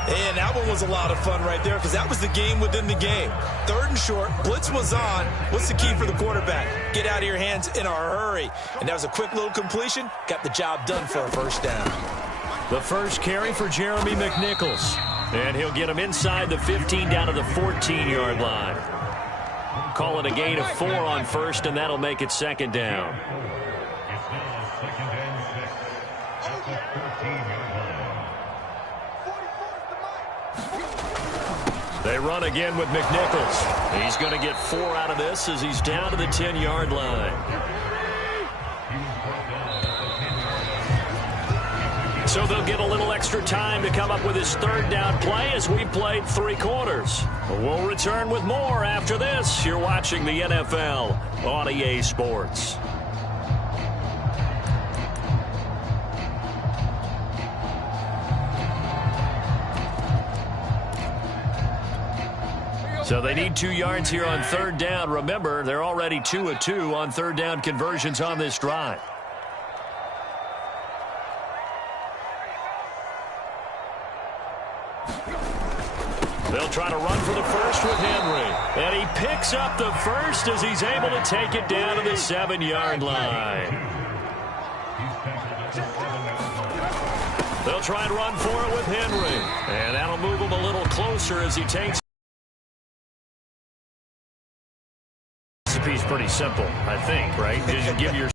And that one was a lot of fun right there, because that was the game within the game. 3rd and short, blitz was on. What's the key for the quarterback? Get out of your hands in a hurry. And that was a quick little completion. Got the job done for a 1st down. The first carry for Jeremy McNichols. And he'll get him inside the 15 down to the 14-yard line. Call it a gain of 4 on 1st, and that'll make it 2nd down. It's now 2nd and 6. At the 14-yard line. They run again with McNichols. He's going to get 4 out of this as he's down to the 10-yard line. So they'll get a little extra time to come up with his third down play as we played 3 quarters. We'll return with more after this. You're watching the NFL on EA Sports. So they need 2 yards here on third down. Remember, they're already 2 of 2 on third down conversions on this drive. They'll try to run for the first with Henry. And he picks up the first as he's able to take it down to the 7-yard line. They'll try and run for it with Henry. And that'll move him a little closer as he takes. Recipe's pretty simple, I think, right? Just give your.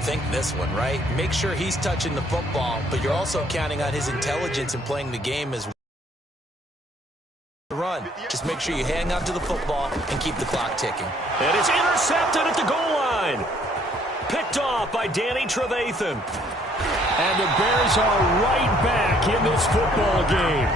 Think this one, right? Make sure he's touching the football, but you're also counting on his intelligence in playing the game as well. Run. Just make sure you hang on to the football and keep the clock ticking. And it's intercepted at the goal line. Picked off by Danny Trevathan. And the Bears are right back in this football game.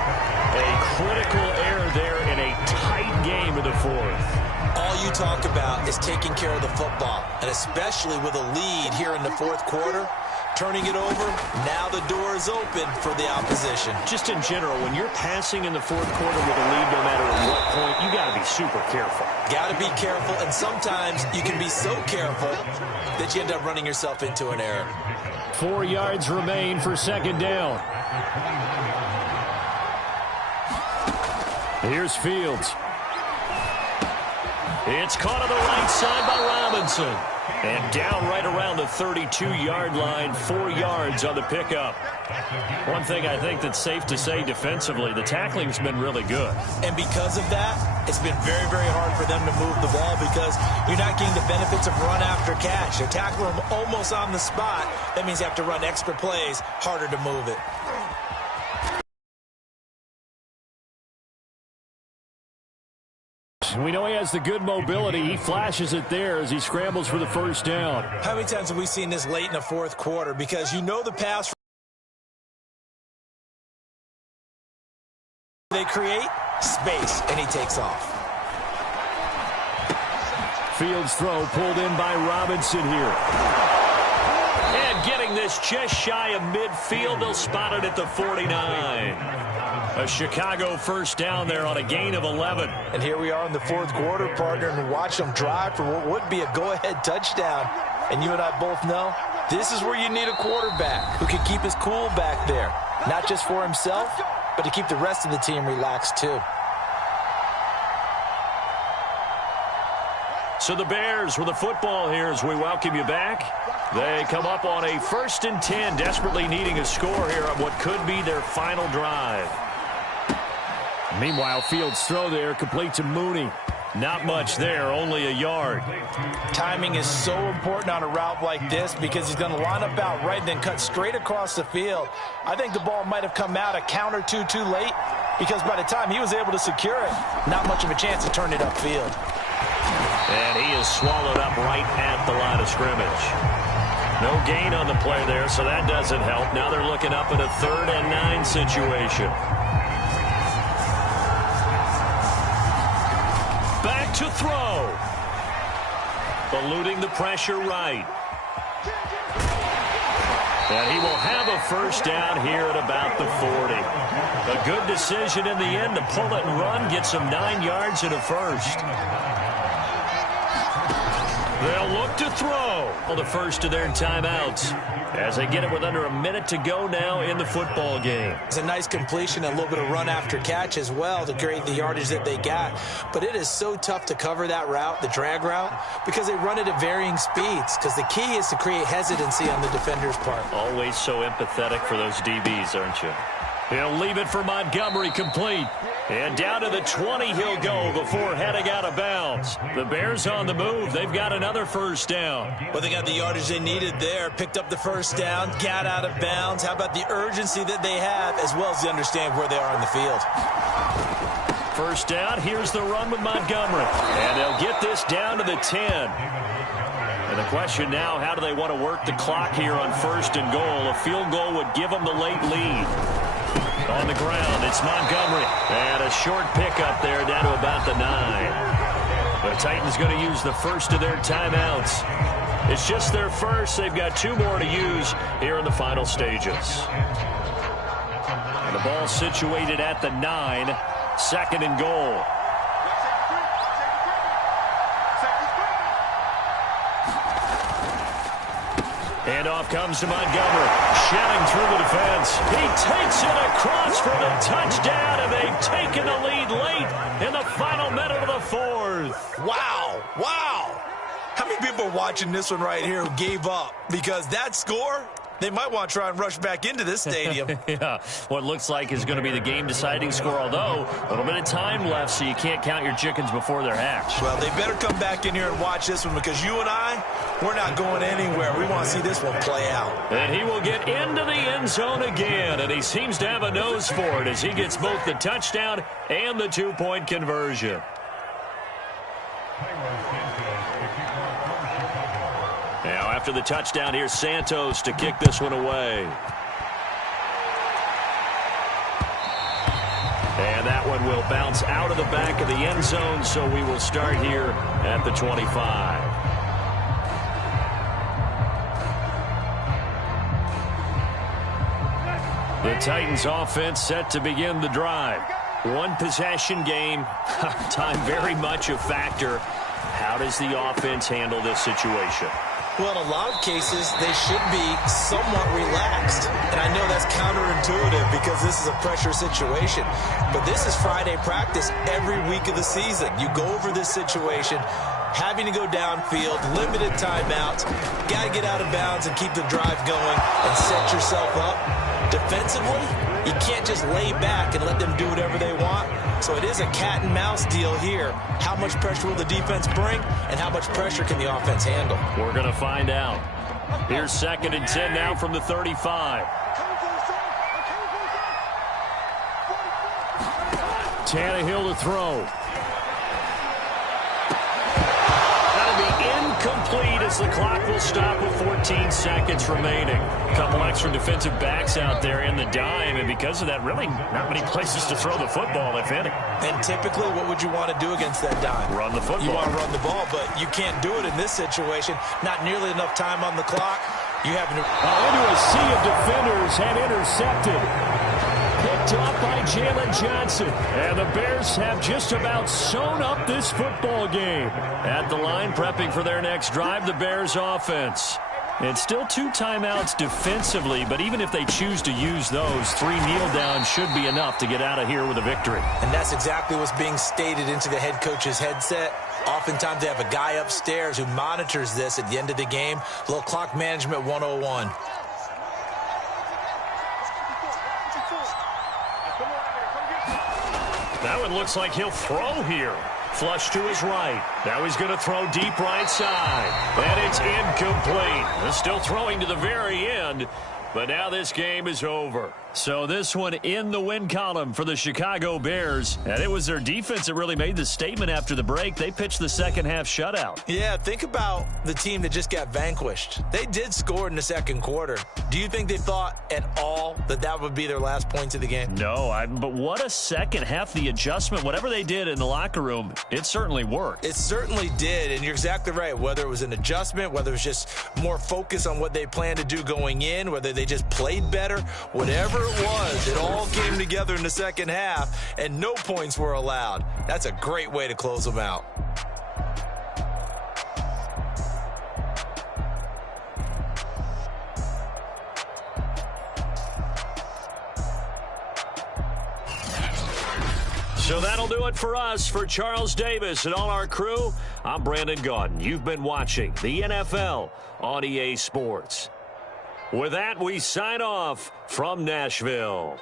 A critical error there in a tight game in the 4th. All you talk about is taking care of the football, and especially with a lead here in the 4th quarter, turning it over, now the door is open for the opposition. Just in general, when you're passing in the 4th quarter with a lead, no matter at what point, you got to be super careful. Got to be careful, and sometimes you can be so careful that you end up running yourself into an error. 4 yards remain for second down. Here's Fields. It's caught on the right side by Robinson. And down right around the 32-yard line, 4 yards on the pickup. One thing I think that's safe to say defensively, the tackling's been really good. And because of that, it's been very, very hard for them to move the ball because you're not getting the benefits of run after catch. They're tackling them almost on the spot. That means you have to run extra plays, harder to move it. We know he has the good mobility. He flashes it there as he scrambles for the first down. How many times have we seen this late in the 4th quarter? Because you know the pass they create space, and he takes off. Fields throw pulled in by Robinson here. And getting this just shy of midfield, they'll spot it at the 49. A Chicago first down there on a gain of 11. And here we are in the 4th quarter, partner, and watch them drive for what would be a go-ahead touchdown. And you and I both know this is where you need a quarterback who can keep his cool back there. Not just for himself, but to keep the rest of the team relaxed too. So the Bears with the football here as we welcome you back. They come up on a 1st and 10, desperately needing a score here on what could be their final drive. Meanwhile, Fields' throw there complete to Mooney. Not much there, only a yard. Timing is so important on a route like this because he's going to line up out right and then cut straight across the field. I think the ball might have come out a count or two too late because by the time he was able to secure it, not much of a chance to turn it upfield. And he is swallowed up right at the line of scrimmage. No gain on the play there, so that doesn't help. Now they're looking up in a 3rd and 9 situation. Back to throw. Eluding the pressure right. And he will have a first down here at about the 40. A good decision in the end to pull it and run, get some 9 yards and a first. They'll look to throw. The first of their timeouts as they get it with under a minute to go now in the football game. It's a nice completion, a little bit of run after catch as well to create the yardage that they got. But it is so tough to cover that route, the drag route, because they run it at varying speeds. Because the key is to create hesitancy on the defender's part. Always so empathetic for those DBs, aren't you? He'll leave it for Montgomery complete. And down to the 20 he'll go before heading out of bounds. The Bears on the move. They've got another first down. Well, they got the yardage they needed there. Picked up the first down, got out of bounds. How about the urgency that they have as well as they understand where they are on the field? First down. Here's the run with Montgomery. And they'll get this down to the 10. And the question now, how do they want to work the clock here on 1st and goal? A field goal would give them the late lead. On the ground, it's Montgomery. And a short pickup there down to about the 9. The Titans going to use the first of their timeouts. It's just their first. They've got 2 more to use here in the final stages. And the ball situated at the 9. 2nd and goal. Handoff comes to Montgomery. Shelling through the defense. He takes it across for the touchdown, and they've taken the lead late in the final minute of the 4th. Wow. Wow. How many people are watching this one right here who gave up? Because that score, they might want to try and rush back into this stadium. Yeah, what looks like is going to be the game-deciding score, although a little bit of time left, so you can't count your chickens before they're hatched. Well, they better come back in here and watch this one, because you and I, we're not going anywhere. We want to see this one play out. And he will get into the end zone again, and he seems to have a nose for it as he gets both the touchdown and the 2-point conversion. Now, after the touchdown, here's Santos to kick this one away. And that one will bounce out of the back of the end zone, so we will start here at the 25. The Titans offense set to begin the drive. One possession game, time very much a factor. How does the offense handle this situation? Well, in a lot of cases, they should be somewhat relaxed. And I know that's counterintuitive because this is a pressure situation. But this is Friday practice every week of the season. You go over this situation, having to go downfield, limited timeouts, got to get out of bounds and keep the drive going and set yourself up. Defensively, you can't just lay back and let them do whatever they want. So it is a cat and mouse deal here. How much pressure will the defense bring, and how much pressure can the offense handle? We're going to find out. Here's 2nd and 10 now from the 35. Tannehill to throw. Complete as the clock will stop with 14 seconds remaining. A couple extra defensive backs out there in the dime, and because of that, really not many places to throw the football, if any. And typically, what would you want to do against that dime? Run the football. You want to run the ball, but you can't do it in this situation. Not nearly enough time on the clock. You have to... Into a sea of defenders and intercepted. Picked off by Jalen Johnson. And the Bears have just about sewn up this football game. At the line, prepping for their next drive, the Bears offense. It's still 2 timeouts defensively, but even if they choose to use those, 3 kneel downs should be enough to get out of here with a victory. And that's exactly what's being stated into the head coach's headset. Oftentimes they have a guy upstairs who monitors this at the end of the game. A little clock management 101. That one looks like he'll throw here. Flush to his right. Now he's going to throw deep right side. And it's incomplete. They're still throwing to the very end. But now this game is over. So this one in the win column for the Chicago Bears. And it was their defense that really made the statement after the break. They pitched the second half shutout. Yeah, think about the team that just got vanquished. They did score in the second quarter. Do you think they thought at all that that would be their last points of the game? No, but what a second half. The adjustment, whatever they did in the locker room, it certainly worked. It certainly did, and you're exactly right. Whether it was an adjustment, whether it was just more focus on what they planned to do going in, whether they just played better, whatever it was, it all came together in the second half, and no points were allowed. That's a great way to close them out. So that'll do it for us. For Charles Davis and all our crew, I'm Brandon Gaudin. You've been watching the NFL on EA Sports. With that, we sign off from Nashville.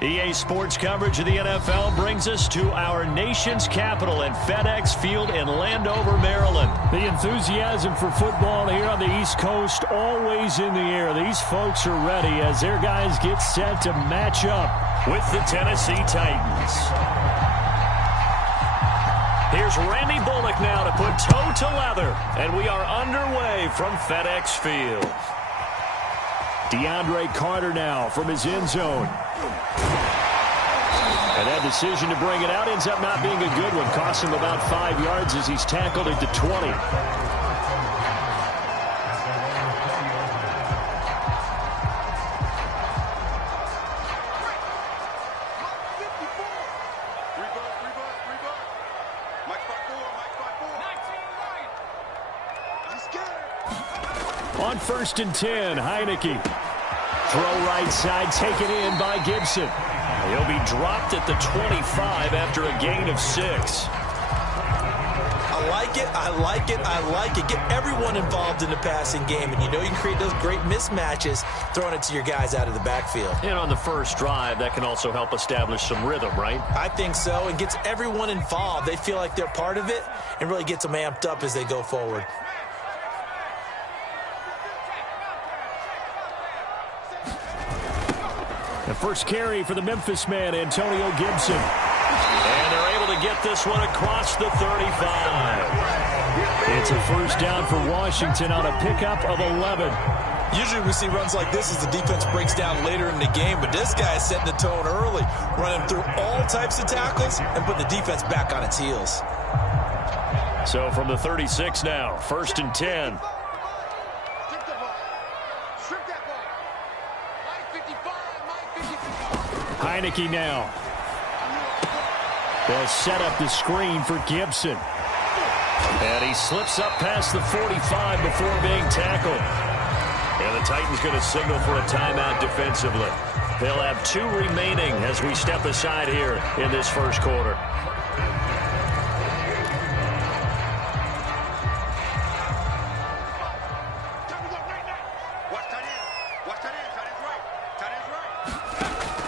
EA Sports coverage of the NFL brings us to our nation's capital at FedEx Field in Landover, Maryland. The enthusiasm for football here on the East Coast always in the air. These folks are ready as their guys get set to match up with the Tennessee Titans. Here's Randy Bullock now to put toe to leather, and we are underway from FedEx Field. DeAndre Carter now from his end zone. And that decision to bring it out ends up not being a good one. Costs him about 5 yards as he's tackled at the 20. On 1st and 10, Heineke. Throw right side, taken in by Gibson. He'll be dropped at the 25 after a gain of 6. I like it, I like it, I like it. Get everyone involved in the passing game, and you know you can create those great mismatches throwing it to your guys out of the backfield. And on the first drive, that can also help establish some rhythm, right? I think so. It gets everyone involved. They feel like they're part of it and really gets them amped up as they go forward. The first carry for the Memphis man, Antonio Gibson. And they're able to get this one across the 35. It's a first down for Washington on a pickup of 11. Usually we see runs like this as the defense breaks down later in the game, but this guy is setting the tone early, running through all types of tackles and putting the defense back on its heels. So from the 36 now, 1st and 10. Heineke now. They'll set up the screen for Gibson. And he slips up past the 45 before being tackled. And the Titans going to signal for a timeout defensively. They'll have 2 remaining as we step aside here in this first quarter.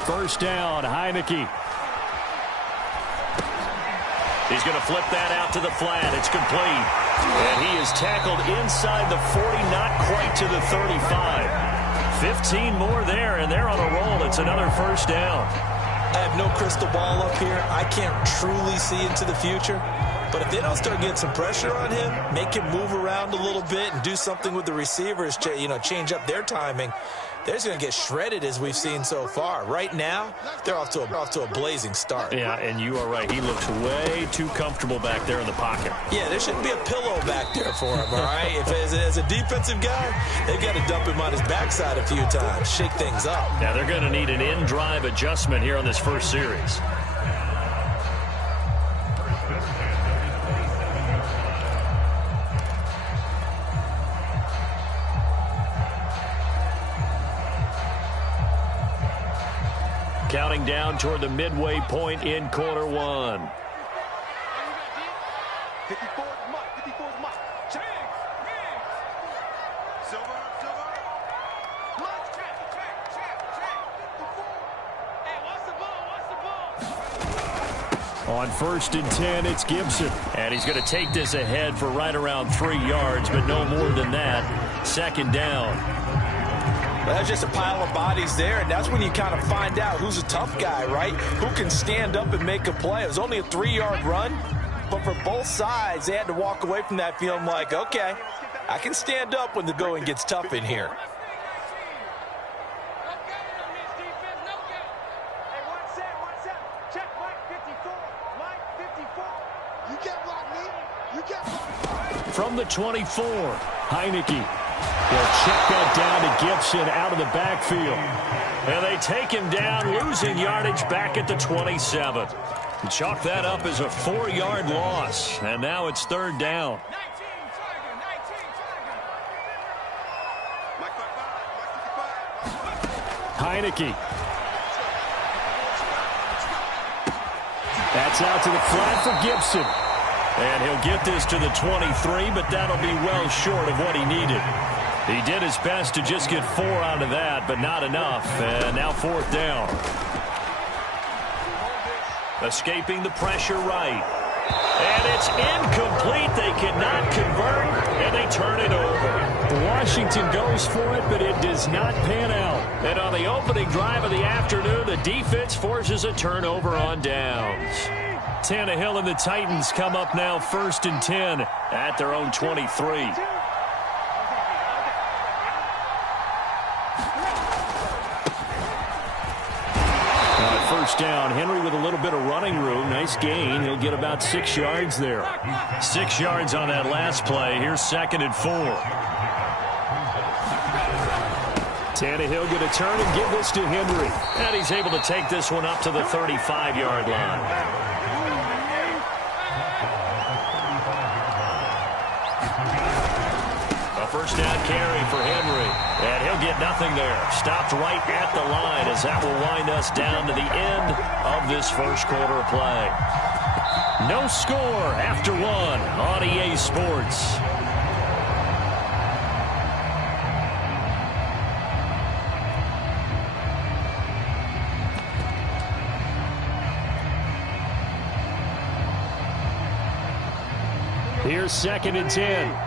First down, Heineke. He's going to flip that out to the flat. It's complete. And he is tackled inside the 40, not quite to the 35. 15 more there, and they're on a roll. It's another first down. I have no crystal ball up here. I can't truly see into the future. But if they don't start getting some pressure on him, make him move around a little bit and do something with the receivers, change up their timing, they're just going to get shredded as we've seen so far. Right now, they're off to a blazing start. Yeah, and you are right. He looks way too comfortable back there in the pocket. Yeah, there shouldn't be a pillow back there for him, all right? If as a defensive guy, they've got to dump him on his backside a few times, shake things up. Now, they're going to need an in-drive adjustment here on this first series. Counting down toward the midway point in quarter one. 54 Mike. Check. Silver. Mike, check. 54. Hey, what's the ball? On 1st and 10, it's Gibson. And he's going to take this ahead for right around 3 yards, but no more than that. 2nd down. Well, that's just a pile of bodies there, and that's when you kind of find out who's a tough guy, right? Who can stand up and make a play. It was only a 3-yard run, but for both sides, they had to walk away from that feeling like, okay, I can stand up when the going gets tough in here. From the 24, Heineke. They'll check that down to Gibson out of the backfield. And they take him down, losing yardage back at the 27. And chalk that up as a 4-yard loss. And now it's 3rd down. Heineke. That's out to the flat for Gibson. And he'll get this to the 23, but that'll be well short of what he needed. He did his best to just get 4 out of that, but not enough. And now 4th down. Escaping the pressure right. And it's incomplete. They cannot convert, and they turn it over. Washington goes for it, but it does not pan out. And on the opening drive of the afternoon, the defense forces a turnover on downs. Tannehill and the Titans come up now 1st and 10 at their own 23. First down. Henry with a little bit of running room. Nice gain. He'll get about 6 yards there. 6 yards on that last play. Here's 2nd and 4. Tannehill going to turn and give this to Henry. And he's able to take this one up to the 35-yard line. First down carry for Henry. And he'll get nothing there. Stopped right at the line as that will wind us down to the end of this first quarter of play. No score after 1 on EA Sports. Here's 2nd and 10.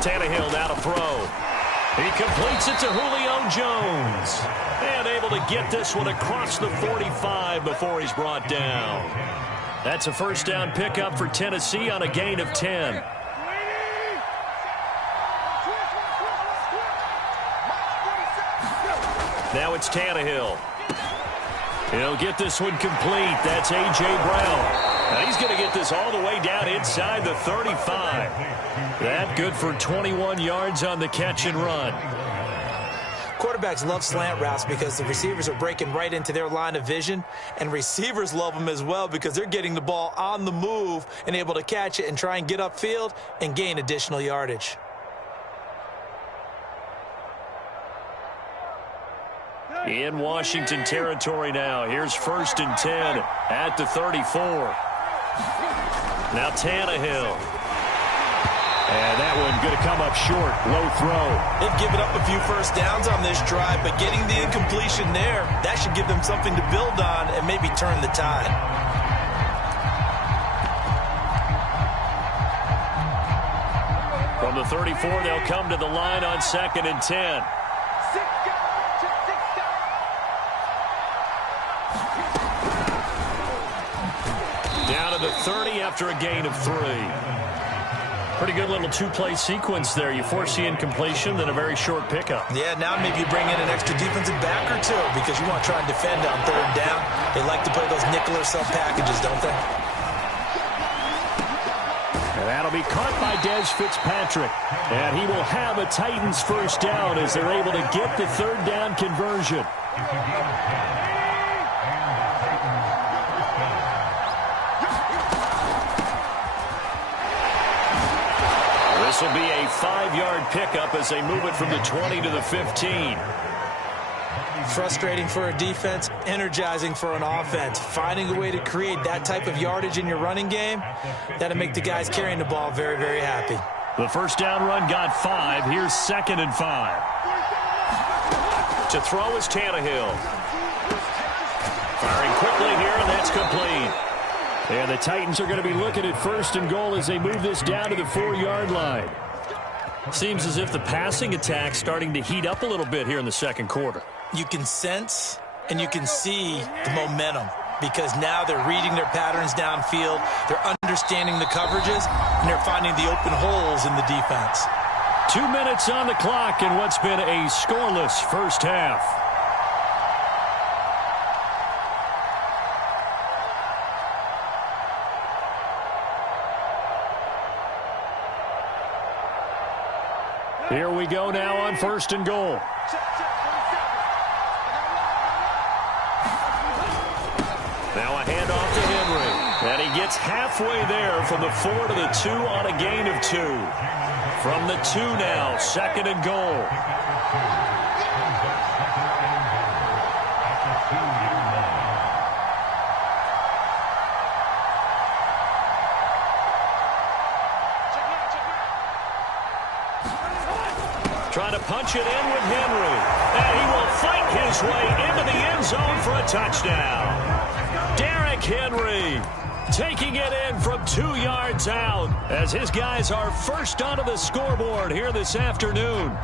Tannehill now to throw. He completes it to Julio Jones. And able to get this one across the 45 before he's brought down. That's a first down pickup for Tennessee on a gain of 10. Now it's Tannehill. He'll get this one complete. That's A.J. Brown. Now he's going to get this all the way down inside the 35. That good for 21 yards on the catch and run. Quarterbacks love slant routes because the receivers are breaking right into their line of vision, and receivers love them as well because they're getting the ball on the move and able to catch it and try and get upfield and gain additional yardage. In Washington territory now. Here's 1st and 10 at the 34. Now Tannehill. And that one going to come up short. Low throw. They've given up a few first downs on this drive, but getting the incompletion there, that should give them something to build on and maybe turn the tide. From the 34, they'll come to the line on 2nd and 10. Down to the 30 after a gain of 3. Pretty good little two-play sequence there. You force the incompletion, then a very short pickup. Yeah, now maybe you bring in an extra defensive back or two because you want to try and defend on 3rd down. They like to play those nickel or sub packages, don't they? And that'll be caught by Des Fitzpatrick. And he will have a Titans first down as they're able to get the 3rd down conversion. This will be a 5-yard pickup as they move it from the 20 to the 15. Frustrating for a defense, energizing for an offense. Finding a way to create that type of yardage in your running game, that'll make the guys carrying the ball very, very happy. The first down run got 5. Here's 2nd and 5. To throw is Tannehill. Firing quickly here, and that's complete. And the Titans are going to be looking at 1st and goal as they move this down to the 4-yard line. Seems as if the passing attack's starting to heat up a little bit here in the second quarter. You can sense and you can see the momentum because now they're reading their patterns downfield, they're understanding the coverages, and they're finding the open holes in the defense. 2 minutes on the clock in what's been a scoreless first half. Here we go now on 1st and goal. Now a handoff to Henry. And he gets halfway there from the 4 to the 2 on a gain of 2. From the 2 now, 2nd and goal. Trying to punch it in with Henry. And he will fight his way into the end zone for a touchdown. Derrick Henry taking it in from 2 yards out as his guys are first onto the scoreboard here this afternoon.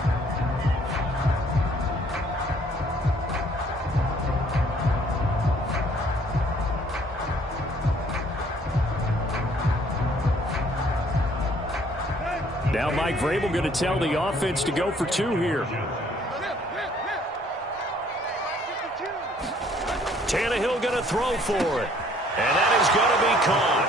Now Mike Vrabel going to tell the offense to go for 2 here. Tannehill going to throw for it. And that is going to be caught.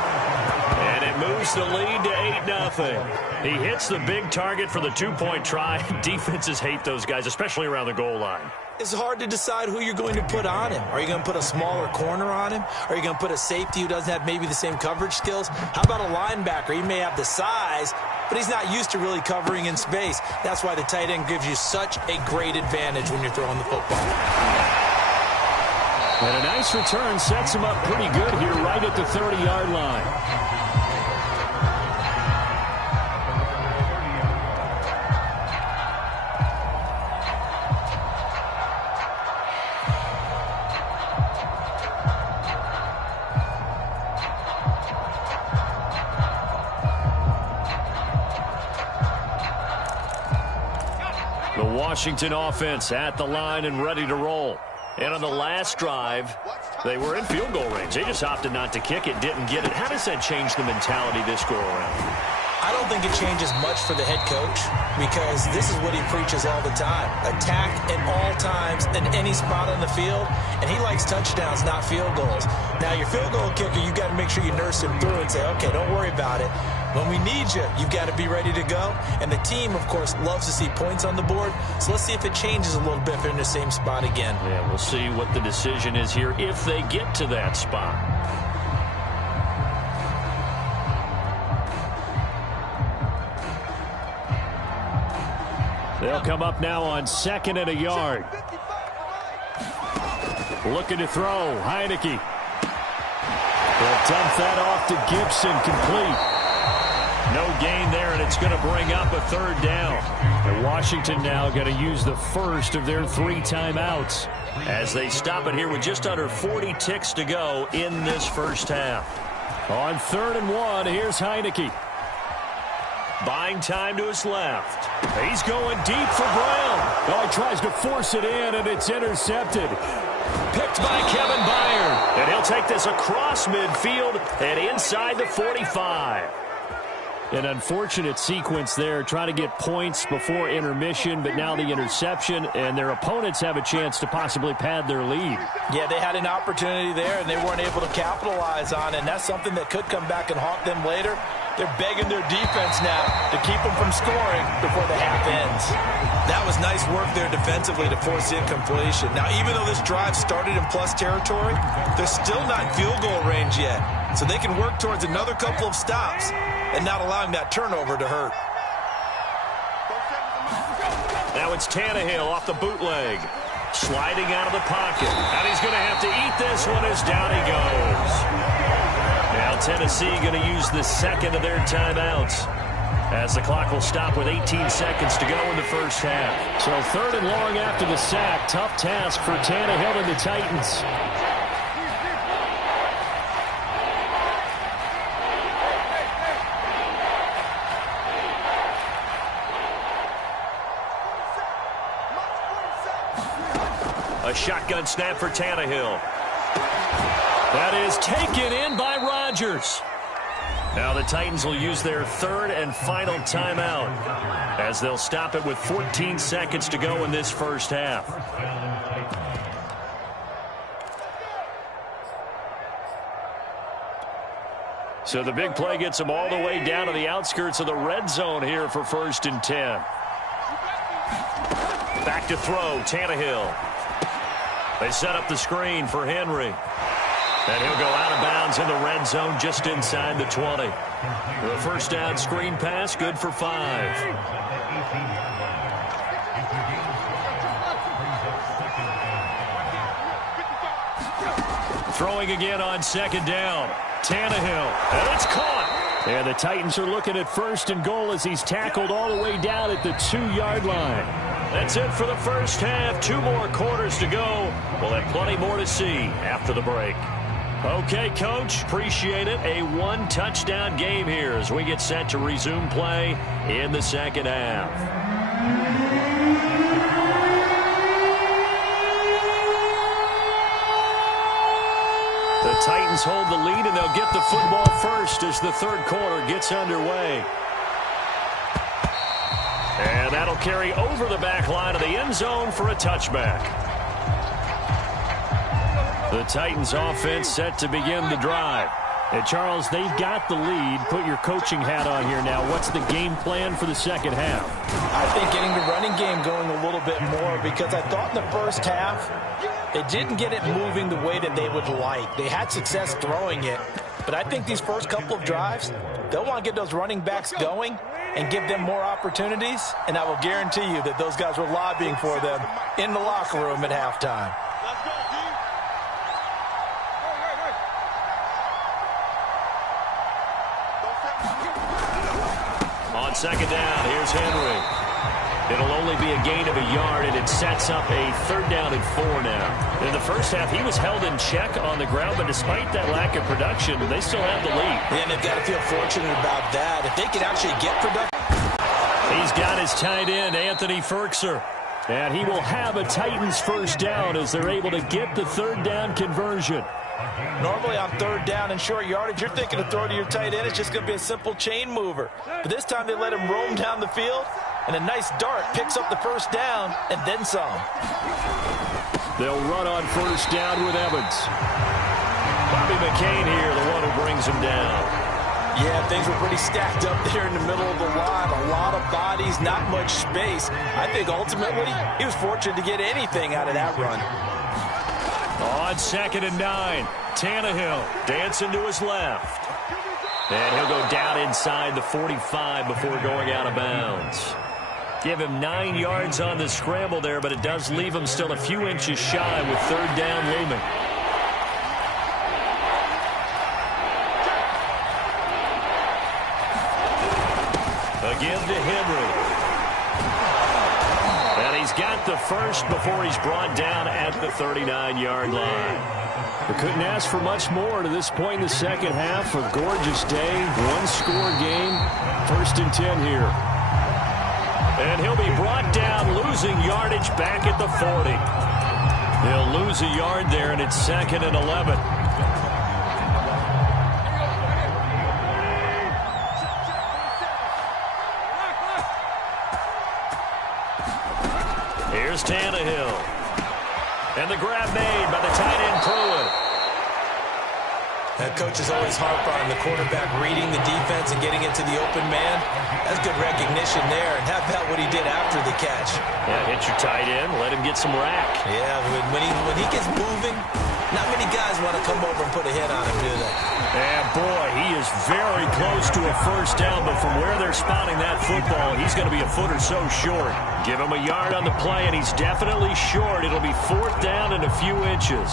And it moves the lead to 8-0. He hits the big target for the 2-point try. Defenses hate those guys, especially around the goal line. It's hard to decide who you're going to put on him. Are you going to put a smaller corner on him? Are you going to put a safety who doesn't have maybe the same coverage skills? How about a linebacker? He may have the size, but he's not used to really covering in space. That's why the tight end gives you such a great advantage when you're throwing the football. And a nice return sets him up pretty good here right at the 30-yard line. The Washington offense at the line and ready to roll. And on the last drive, they were in field goal range. They just opted not to kick it, didn't get it. How does that change the mentality this go-around? I don't think it changes much for the head coach because this is what he preaches all the time. Attack at all times in any spot on the field, and he likes touchdowns, not field goals. Now, your field goal kicker, you've got to make sure you nurse him through and say, okay, don't worry about it. When we need you, you've got to be ready to go. And the team, of course, loves to see points on the board. So let's see if it changes a little bit if they're in the same spot again. Yeah, we'll see what the decision is here if they get to that spot. They'll come up now on 2nd and a yard. Looking to throw. Heineke. They'll dump that off to Gibson, complete. No gain there, and it's going to bring up a 3rd down. And Washington now going to use the first of their 3 timeouts as they stop it here with just under 40 ticks to go in this first half. On 3rd and 1, here's Heineke. Buying time to his left. He's going deep for Brown. Oh, he tries to force it in, and it's intercepted. Picked by Kevin Byard. And he'll take this across midfield and inside the 45. An unfortunate sequence there, trying to get points before intermission, but now the interception, and their opponents have a chance to possibly pad their lead. Yeah, they had an opportunity there, and they weren't able to capitalize on it, and that's something that could come back and haunt them later. They're begging their defense now to keep them from scoring before the half ends. That was nice work there defensively to force incompletion. Now, even though this drive started in plus territory, they're still not in field goal range yet, so they can work towards another couple of stops and not allowing that turnover to hurt. Now it's Tannehill off the bootleg. Sliding out of the pocket. And he's going to have to eat this one as down he goes. Now Tennessee going to use the 2nd of their timeouts as the clock will stop with 18 seconds to go in the first half. So 3rd and long after the sack. Tough task for Tannehill and the Titans. A shotgun snap for Tannehill. That is taken in by Rodgers. Now the Titans will use their 3rd and final timeout as they'll stop it with 14 seconds to go in this first half. So the big play gets them all the way down to the outskirts of the red zone here for 1st and 10. Back to throw, Tannehill. They set up the screen for Henry. And he'll go out of bounds in the red zone just inside the 20. The first down screen pass, good for 5. Throwing again on 2nd down. Tannehill. And it's caught. And the Titans are looking at 1st and goal as he's tackled all the way down at the 2-yard line. That's it for the first half. 2 more quarters to go. We'll have plenty more to see after the break. Okay, Coach, appreciate it. A 1-touchdown game here as we get set to resume play in the second half. The Titans hold the lead, and they'll get the football first as the 3rd quarter gets underway. And that'll carry over the back line of the end zone for a touchback. The Titans offense set to begin the drive. And Charles, they've got the lead. Put your coaching hat on here now. What's the game plan for the second half? I think getting the running game going a little bit more, because I thought in the first half they didn't get it moving the way that they would like. They had success throwing it, but I think these first couple of drives, they'll want to get those running backs going and give them more opportunities, and I will guarantee you that those guys were lobbying for them in the locker room at halftime. On second down, here's Henry. It'll only be a gain of a yard, and it sets up a 3rd down and 4 now. In the first half, he was held in check on the ground, but despite that lack of production, they still have the lead. And they've got to feel fortunate about that. If they can actually get production. He's got his tight end, Anthony Ferkser. And he will have a Titans 1st down as they're able to get the 3rd down conversion. Normally on 3rd down and short yardage, you're thinking to throw to your tight end. It's just going to be a simple chain mover. But this time they let him roam down the field, and a nice dart picks up the 1st down and then some. They'll run on 1st down with Evans. Bobby McCain here, the one who brings him down. Yeah, things were pretty stacked up there in the middle of the line. A lot of bodies, not much space. I think ultimately he was fortunate to get anything out of that run. On 2nd and 9, Tannehill dancing to his left. And he'll go down inside the 45 before going out of bounds. Give him 9 yards on the scramble there, but it does leave him still a few inches shy with 3rd down looming. Again to Henry. And he's got the first before he's brought down at the 39-yard line. We couldn't ask for much more to this point in the second half. A gorgeous day, 1-score game, 1st and 10 here. And he'll be brought down, losing yardage back at the 40. He'll lose a yard there, and it's 2nd and 11. Here's Tannehill. And the grab made by the tight end Pruitt. That coach is always harp on the quarterback reading the defense and getting it to the open man. That's good recognition there. And how about what he did after the catch? Yeah, hit your tight end, let him get some rack. Yeah, when he gets moving, not many guys want to come over and put a hit on him, do they? And boy, he is very close to a 1st down, but from where they're spotting that football, he's going to be a foot or so short. Give him a yard on the play, and he's definitely short. It'll be 4th down and a few inches.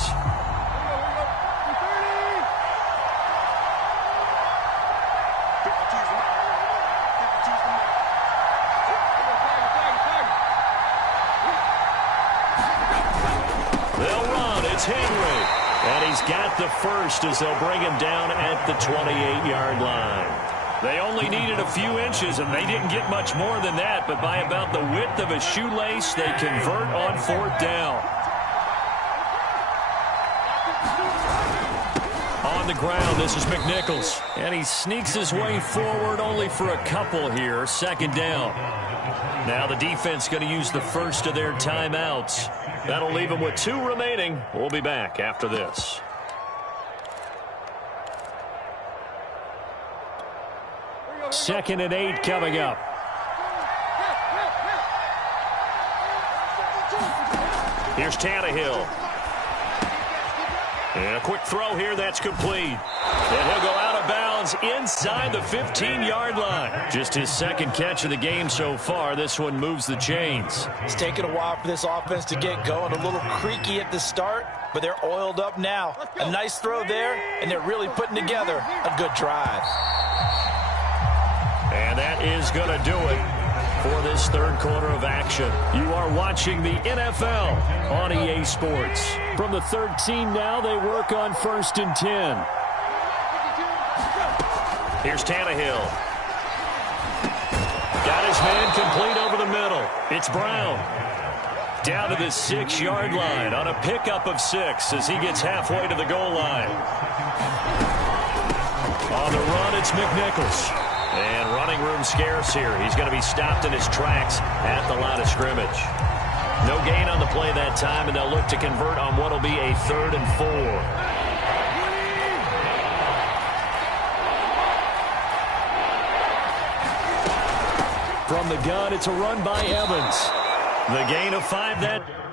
They'll run. It's Henry. And he's got the first as they'll bring him down at the 28-yard line. They only needed a few inches, and they didn't get much more than that, but by about the width of a shoelace, they convert on 4th down. On the ground, this is McNichols. And he sneaks his way forward only for a couple here. 2nd down. Now the defense going to use the first of their timeouts. That'll leave them with 2 remaining. We'll be back after this. Second and 8 coming up. Here's Tannehill. And a quick throw here that's complete. And he'll go out of bounds inside the 15-yard line. Just his 2nd catch of the game so far. This one moves the chains. It's taken a while for this offense to get going. A little creaky at the start, but they're oiled up now. A nice throw there, and they're really putting together a good drive. is going to do it for this third quarter of action. You are watching the NFL on EA Sports. From the 13 now, they work on 1st and 10. Here's Tannehill. Got his man complete over the middle. It's Brown. Down to the 6-yard line on a pickup of 6 as he gets halfway to the goal line. On the run, it's McNichols. And running room scarce here. He's going to be stopped in his tracks at the line of scrimmage. No gain on the play that time, and they'll look to convert on what will be a 3rd and 4. From the gun, it's a run by Evans. The gain of 5 that...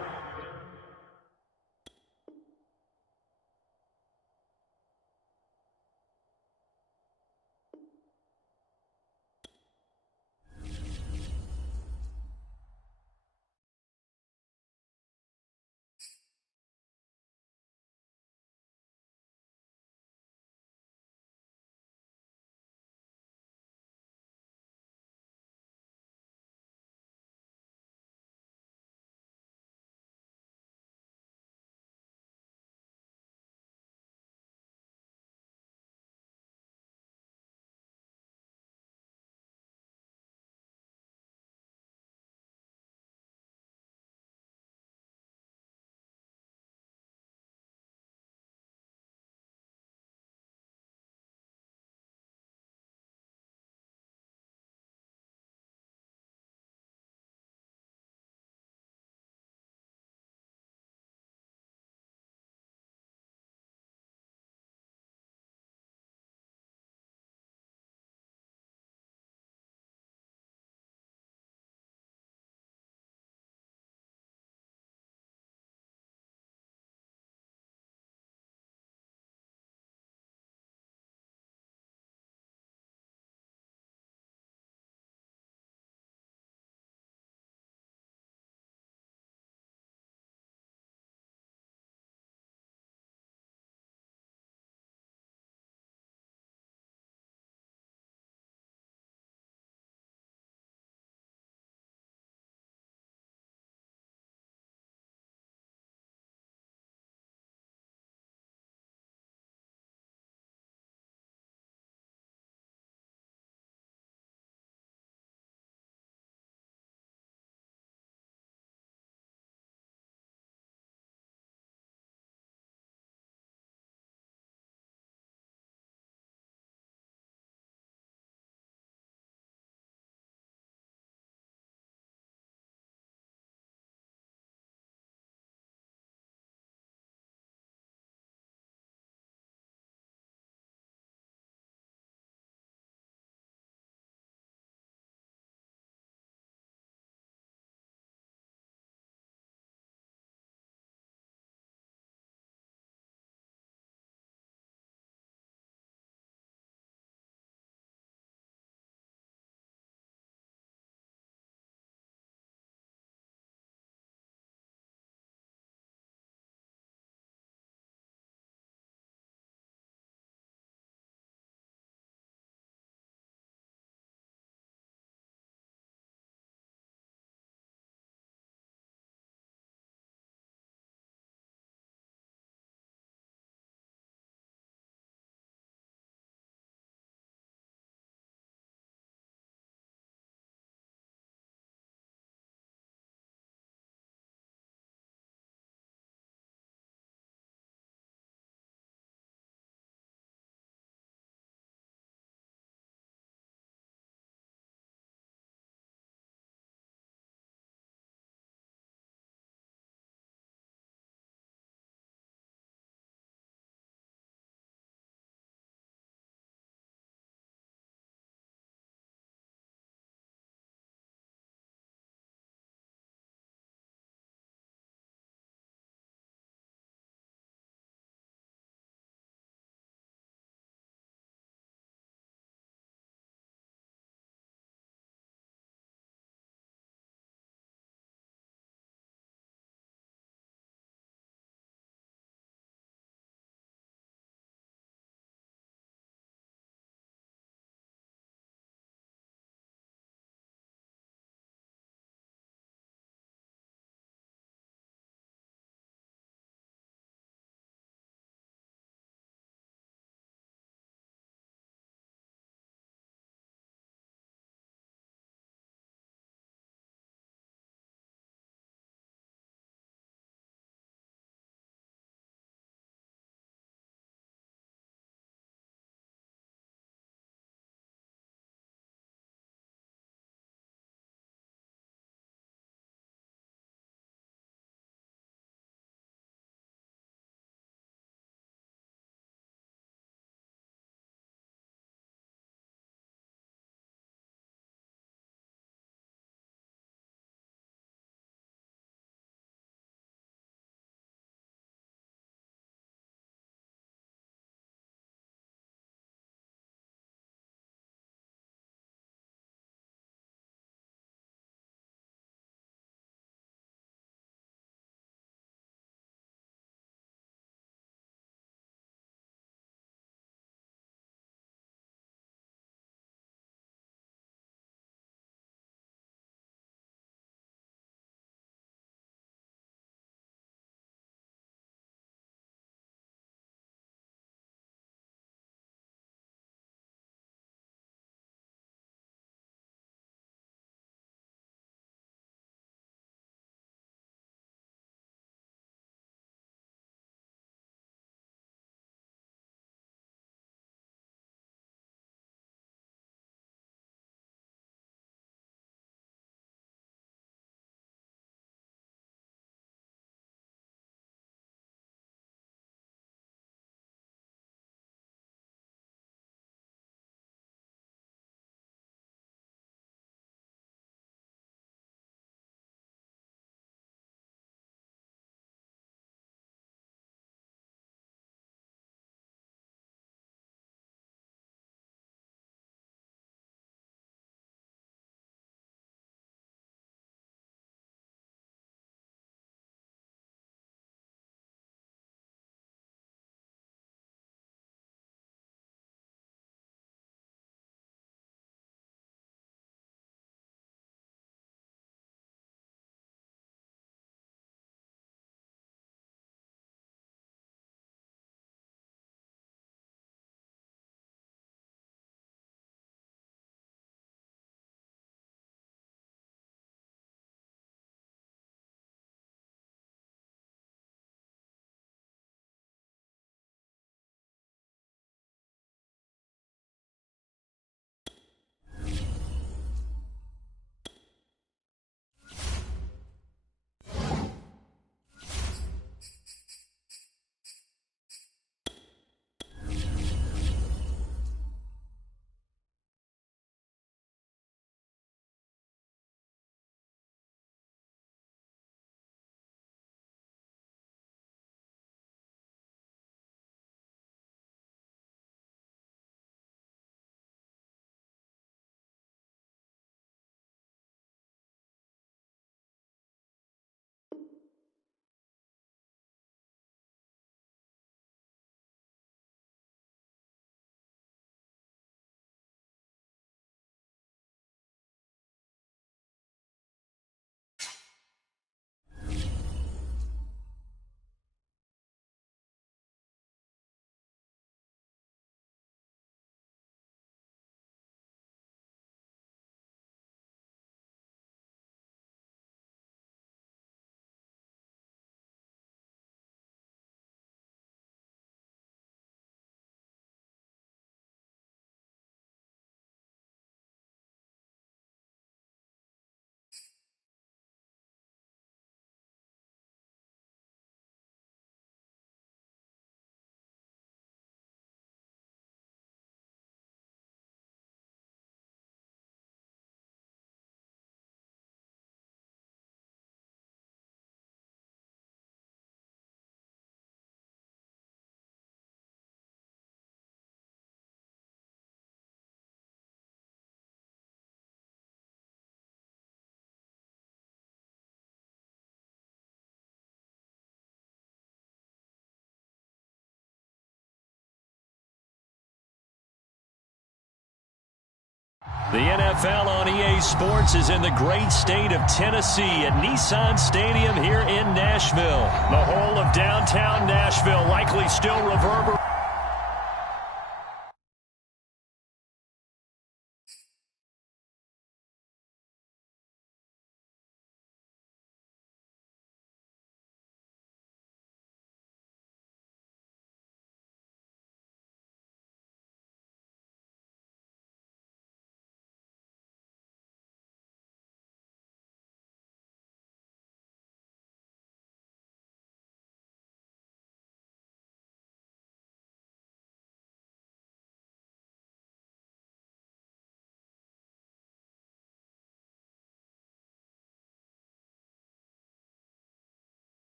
The NFL on EA Sports is in the great state of Tennessee at Nissan Stadium here in Nashville. The whole of downtown Nashville likely still reverberating.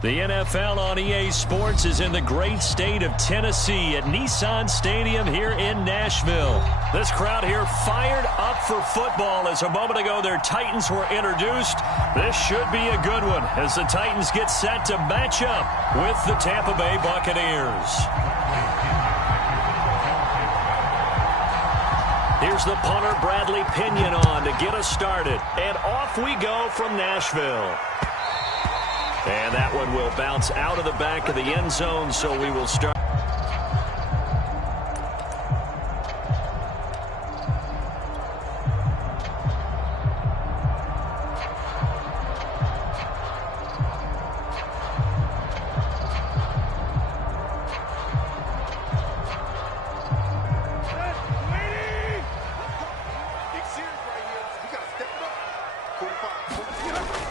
The NFL on EA Sports is in the great state of Tennessee at Nissan Stadium here in Nashville. This crowd here fired up for football as a moment ago their Titans were introduced. This should be a good one as the Titans get set to match up with the Tampa Bay Buccaneers. Here's the punter, Bradley Pinion, on to get us started. And off we go from Nashville. And that one will bounce out of the back of the end zone, so we will start.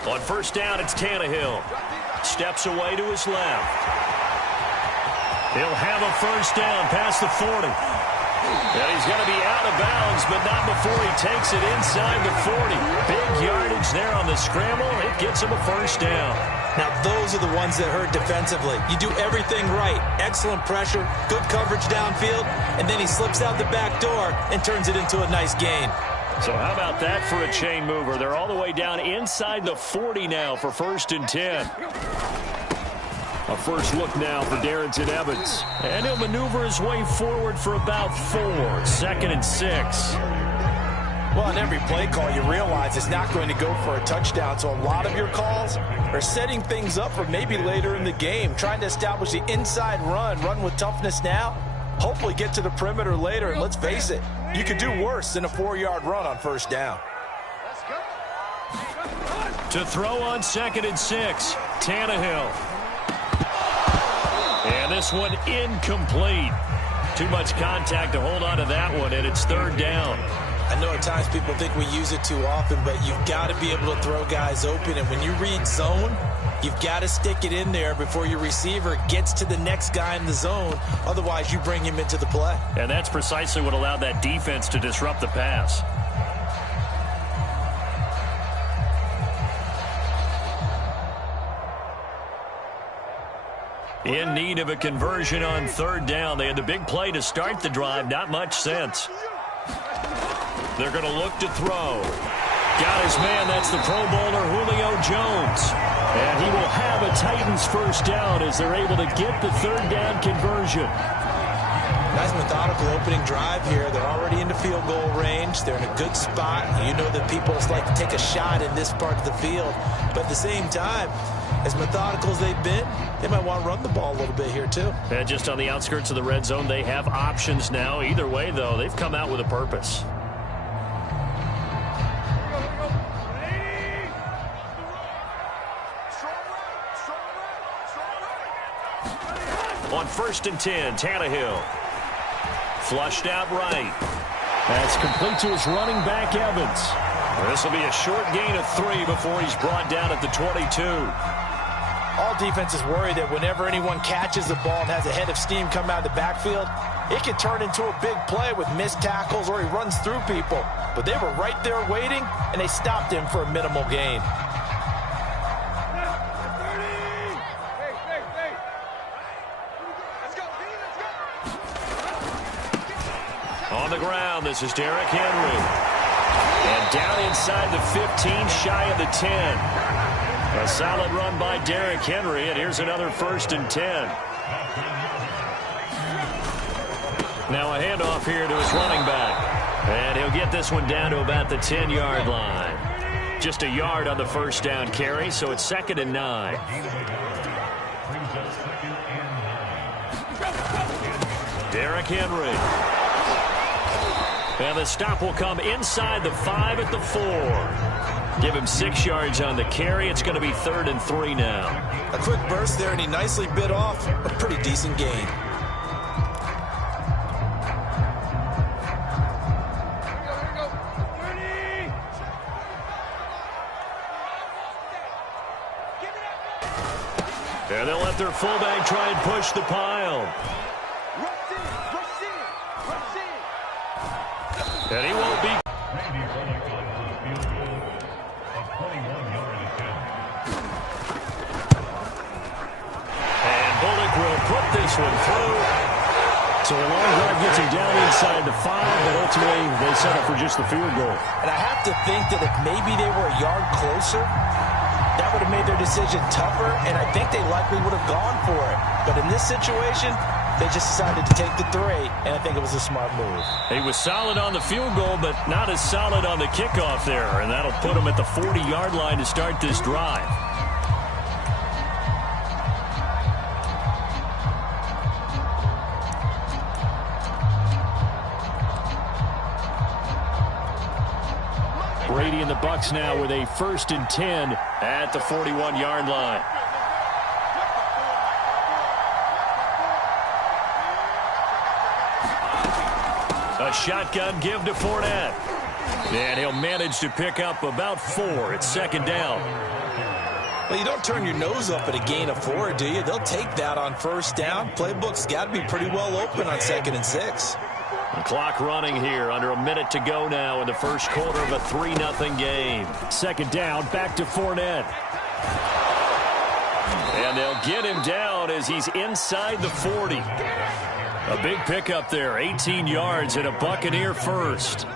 On first down, it's Tannehill. Steps away to his left. He'll have a first down past the 40. And he's going to be out of bounds, but not before he takes it inside the 40. Big yardage there on the scramble. It gets him a first down. Now, those are the ones that hurt defensively. You do everything right. Excellent pressure, good coverage downfield, and then he slips out the back door and turns it into a nice gain. So how about that for a chain mover? They're all the way down inside the 40 now for 1st and 10. A first look now for Darrington Evans. And he'll maneuver his way forward for about 4. 2nd and 6. Well, on every play call, you realize it's not going to go for a touchdown. So a lot of your calls are setting things up for maybe later in the game, trying to establish the inside run with toughness now. Hopefully get to the perimeter later, and let's face it, you could do worse than a 4-yard run on first down. To throw on 2nd and 6, Tannehill. And this one incomplete. Too much contact to hold on to that one, and it's 3rd down. I know at times people think we use it too often, but you've got to be able to throw guys open. And when you read zone, you've got to stick it in there before your receiver gets to the next guy in the zone. Otherwise, you bring him into the play. And that's precisely what allowed that defense to disrupt the pass. In need of a conversion on 3rd down. They had the big play to start the drive. Not much sense. They're going to look to throw. Got his man. That's the Pro Bowler Julio Jones. And he will have a Titans first down as they're able to get the third down conversion. Nice methodical opening drive here. They're already into field goal range. They're in a good spot. You know that people just like to take a shot in this part of the field. But at the same time, as methodical as they've been, they might want to run the ball a little bit here too. And just on the outskirts of the red zone, they have options now. Either way, though, they've come out with a purpose. On 1st and 10, Tannehill. Flushed out right. That's complete to his running back, Evans. This will be a short gain of 3 before he's brought down at the 22. All defenses worry that whenever anyone catches the ball and has a head of steam come out of the backfield, it can turn into a big play with missed tackles or he runs through people. But they were right there waiting, and they stopped him for a minimal gain. On the ground, this is Derrick Henry. And down inside the 15, shy of the 10. A solid run by Derrick Henry, and here's another 1st and 10. Now a handoff here to his running back. And he'll get this one down to about the 10-yard line. Just a yard on the first down carry, so it's 2nd and 9. Derrick Henry. And the stop will come inside the 5 at the 4. Give him 6 yards on the carry. It's going to be 3rd and 3 now. A quick burst there, and he nicely bit off a pretty decent gain. And they'll let their fullback try and push the pile. And he won't be. And Bullock will put this one through. So a long drive gets him down inside the 5, but ultimately they settle for just the field goal. And I have to think that if maybe they were a yard closer, that would have made their decision tougher, and I think they likely would have gone for it. But in this situation, they just decided to take the 3, and I think it was a smart move. He was solid on the field goal, but not as solid on the kickoff there, and that'll put him at the 40-yard line to start this drive. Brady and the Bucs now with a 1st and 10 at the 41-yard line. A shotgun give to Fournette. And he'll manage to pick up about 4. It's 2nd down. Well, you don't turn your nose up at a gain of 4, do you? They'll take that on 1st down. Playbook's got to be pretty well open on 2nd and 6. The clock running here, under a minute to go now in the first quarter of a 3-0 game. 2nd down, back to Fournette. And they'll get him down as he's inside the 40. A big pickup there, 18 yards and a Buccaneer first.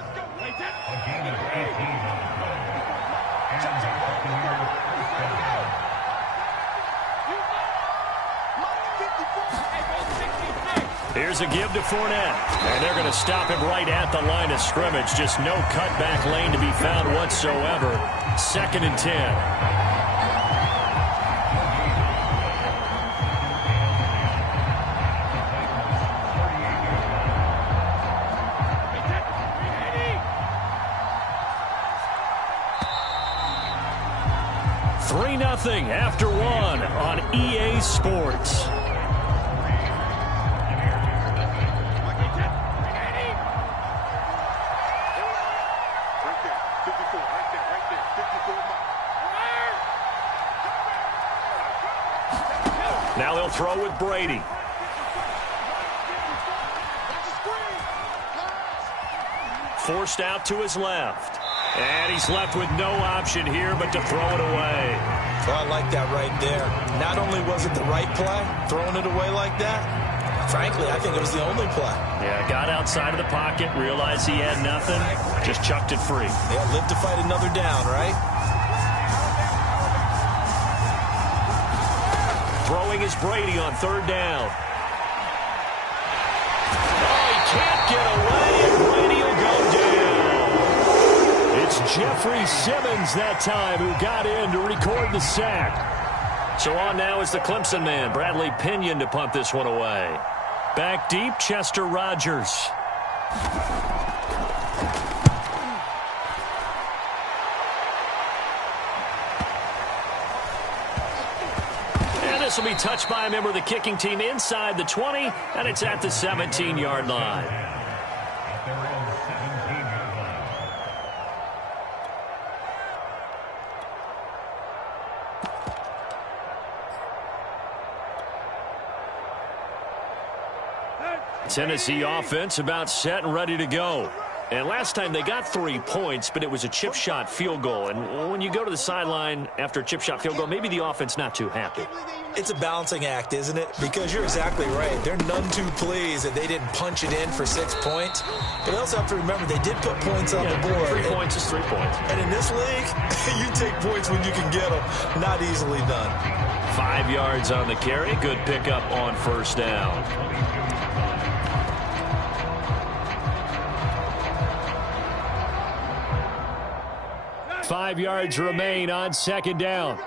Here's a give to Fournette. And they're going to stop him right at the line of scrimmage. Just no cutback lane to be found whatsoever. 2nd and 10. After 1 on EA Sports. Now they'll throw with Brady. Forced out to his left. And he's left with no option here but to throw it away. Oh, I like that right there. Not only was it the right play, throwing it away like that, Frankly, I think it was the only play. Yeah, got outside of the pocket, realized he had nothing, just chucked it free. Yeah, live to fight another down, right? Throwing is Brady on third down. Oh, he can't get away, and Brady will go down. It's Jeffrey Simmons that time who got in to record the sack. So on now is the Clemson man, Bradley Pinion, to punt this one away. Back deep, Chester Rogers. And this will be touched by a member of the kicking team inside the 20, and it's at the 17-yard line. At their own 17-yard line. Tennessee offense about set and ready to go. And last time they got 3 points, but it was a chip shot field goal. And when you go to the sideline after a chip shot field goal, maybe the offense not too happy. It's a balancing act, isn't it? Because you're exactly right. They're none too pleased that they didn't punch it in for 6 points. But they also have to remember they did put points on the board. 3 points is 3 points. And in this league, you take points when you can get them. Not easily done. 5 yards on the carry. Good pickup on first down. 5 yards remain on second down.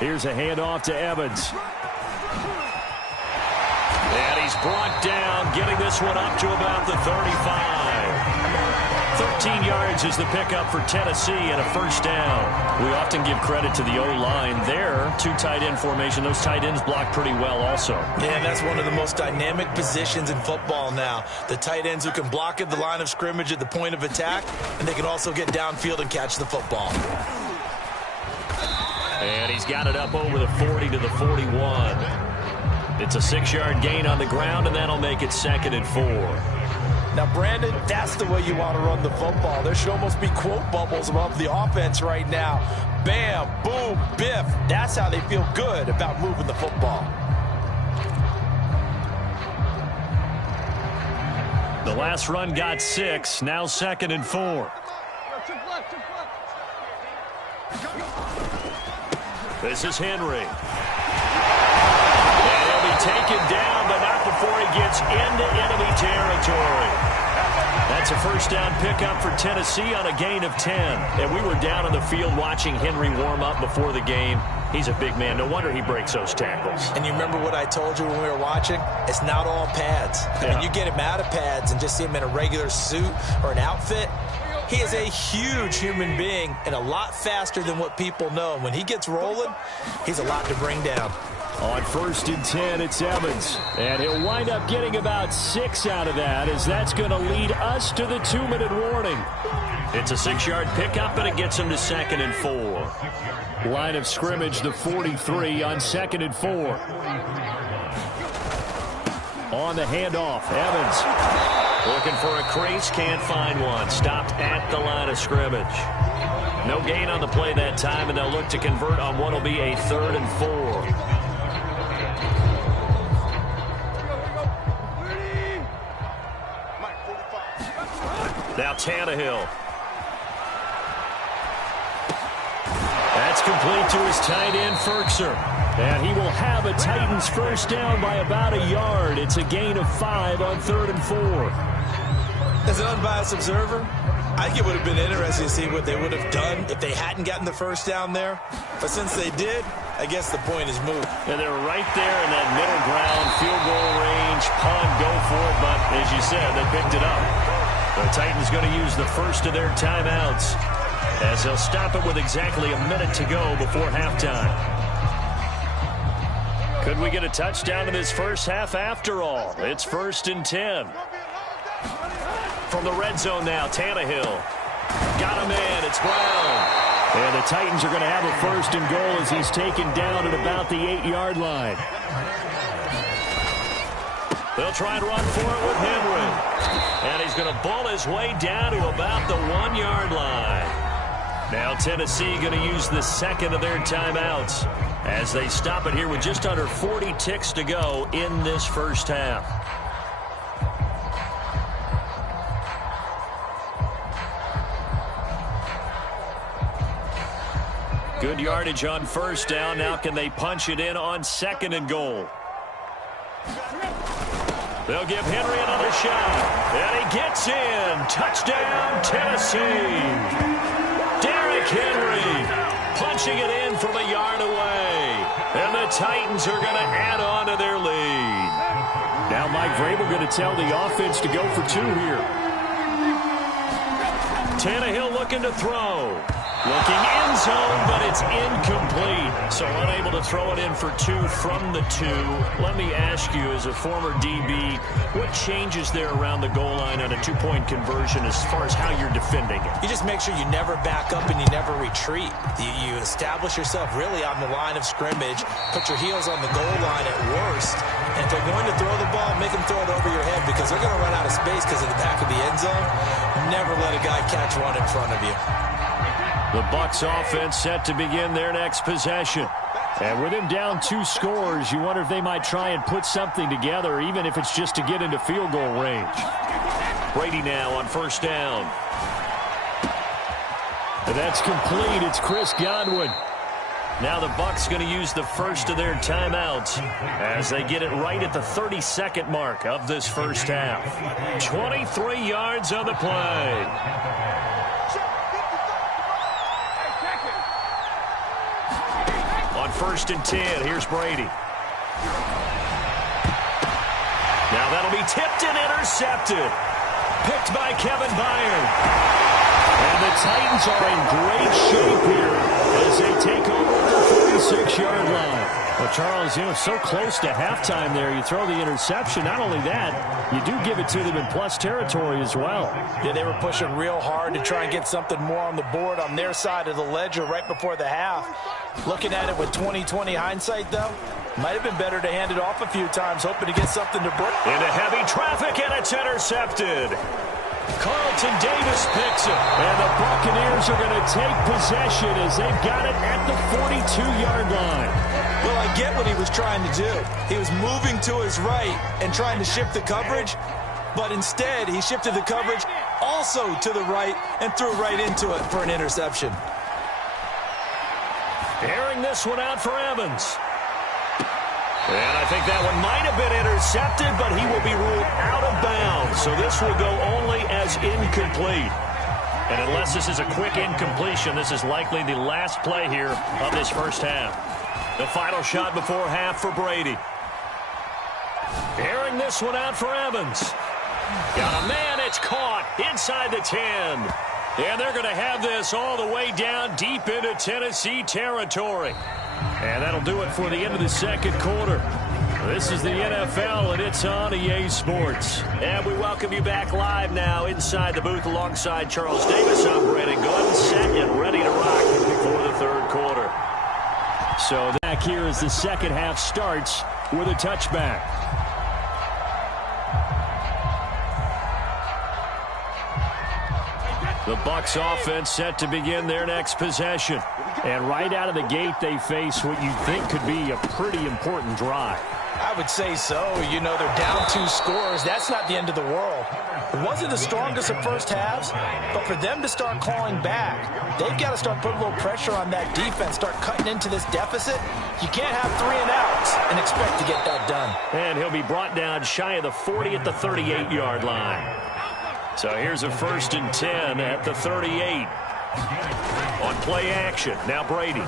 Here's a handoff to Evans. And he's brought down, getting this one up to about the 35. 13 yards is the pickup for Tennessee and a first down. We often give credit to the O-line there. 2 tight end formation. Those tight ends block pretty well also. Yeah, that's one of the most dynamic positions in football now. The tight ends who can block at the line of scrimmage at the point of attack, and they can also get downfield and catch the football. And he's got it up over the 40 to the 41. It's a 6-yard gain on the ground, and that'll make it 2nd and 4. Now, Brandon, that's the way you want to run the football. There should almost be quote bubbles above the offense right now. Bam, boom, biff. That's how they feel good about moving the football. The last run got 6. Now 2nd and 4. This is Henry. And he'll be taken down, but not before he gets into enemy territory. That's a first down pickup for Tennessee on a gain of 10. And we were down on the field watching Henry warm up before the game. He's a big man. No wonder he breaks those tackles. And you remember what I told you when we were watching? It's not all pads. I mean, you get him out of pads and just see him in a regular suit or an outfit. He is a huge human being and a lot faster than what people know. When he gets rolling, he's a lot to bring down. On 1st and 10, it's Evans. And he'll wind up getting about 6 out of that, as that's going to lead us to the 2-minute warning. It's a 6-yard pickup, and it gets him to 2nd and 4. Line of scrimmage, the 43 on 2nd and 4. On the handoff, Evans. Looking for a crease, can't find one. Stopped at the line of scrimmage. No gain on the play that time, and they'll look to convert on what will be a 3rd and 4. Now Tannehill. That's complete to his tight end, Ferkser. And he will have a Titans first down by about a yard. It's a gain of 5 on 3rd and 4. As an unbiased observer, I think it would have been interesting to see what they would have done if they hadn't gotten the first down there. But since they did, I guess the point is moot. And they're right there in that middle ground, field goal range, punt, go for it. But as you said, they picked it up. The Titans going to use the first of their timeouts as they'll stop it with exactly a minute to go before halftime. Could we get a touchdown in this first half after all? It's 1st and 10. From the red zone now, Tannehill. Got a man, it's Brown. And the Titans are going to have a 1st and goal as he's taken down at about the 8-yard line. They'll try and run for it with Henry. And he's going to bull his way down to about the 1-yard line. Now Tennessee going to use the second of their timeouts as they stop it here with just under 40 ticks to go in this first half. Good yardage on first down. Now can they punch it in on second and goal? They'll give Henry another shot. And he gets in. Touchdown, Tennessee. Derrick Henry punching it in from a yard away. And the Titans are going to add on to their lead. Now Mike Vrabel going to tell the offense to go for two here. Tannehill looking to throw. Looking end zone, but it's incomplete. So unable to throw it in for two from the two. Let me ask you, as a former DB, what changes there around the goal line on a two-point conversion as far as how you're defending it? You just make sure you never back up and you never retreat. You establish yourself really on the line of scrimmage, put your heels on the goal line at worst, and if they're going to throw the ball, make them throw it over your head because they're going to run out of space because of the back of the end zone. Never let a guy catch one in front of you. The Bucs offense set to begin their next possession. And with him down 2 scores, you wonder if they might try and put something together, even if it's just to get into field goal range. Brady now on first down. And that's complete. It's Chris Godwin. Now the Bucs going to use the first of their timeouts as they get it right at the 32nd mark of this first half. 23 yards on the play. On first and 10, here's Brady. Now that'll be tipped and intercepted. Picked by Kevin Byard. And the Titans are in great shape here as they take over the 46-yard line. Well, Charles, so close to halftime there. You throw the interception. Not only that, you do give it to them in plus territory as well. Yeah, they were pushing real hard to try and get something more on the board on their side of the ledger right before the half. Looking at it with 20/20 hindsight, though, might have been better to hand it off a few times, hoping to get something to break. Into heavy traffic, and it's intercepted. Carlton Davis picks it. And the Buccaneers are going to take possession as they've got it at the 42-yard line. Well, I get what he was trying to do. He was moving to his right and trying to shift the coverage, but instead he shifted the coverage also to the right and threw right into it for an interception. Airing this one out for Evans. And I think that one might have been intercepted, but he will be ruled out of bounds. So this will go only as incomplete. And unless this is a quick incompletion, this is likely the last play here of this first half. The final shot before half for Brady. Airing this one out for Evans. Got a man, it's caught inside the 10. And they're going to have this all the way down deep into Tennessee territory. And that'll do it for the end of the second quarter. This is the NFL, and it's on EA Sports. And we welcome you back live now inside the booth alongside Charles Davis. I'm Brandon Gordon, set and ready to rock for the third quarter. So back here as the second half starts with a touchback. The Bucs offense set to begin their next possession. And right out of the gate, they face what you think could be a pretty important drive. I would say so. They're down 2 scores. That's not the end of the world. It wasn't the strongest of first halves, but for them to start clawing back, they've got to start putting a little pressure on that defense, start cutting into this deficit. You can't have 3 and outs and expect to get that done. And he'll be brought down shy of the 40 at the 38-yard line. So here's a first and 10 at the 38. On play action, now Brady.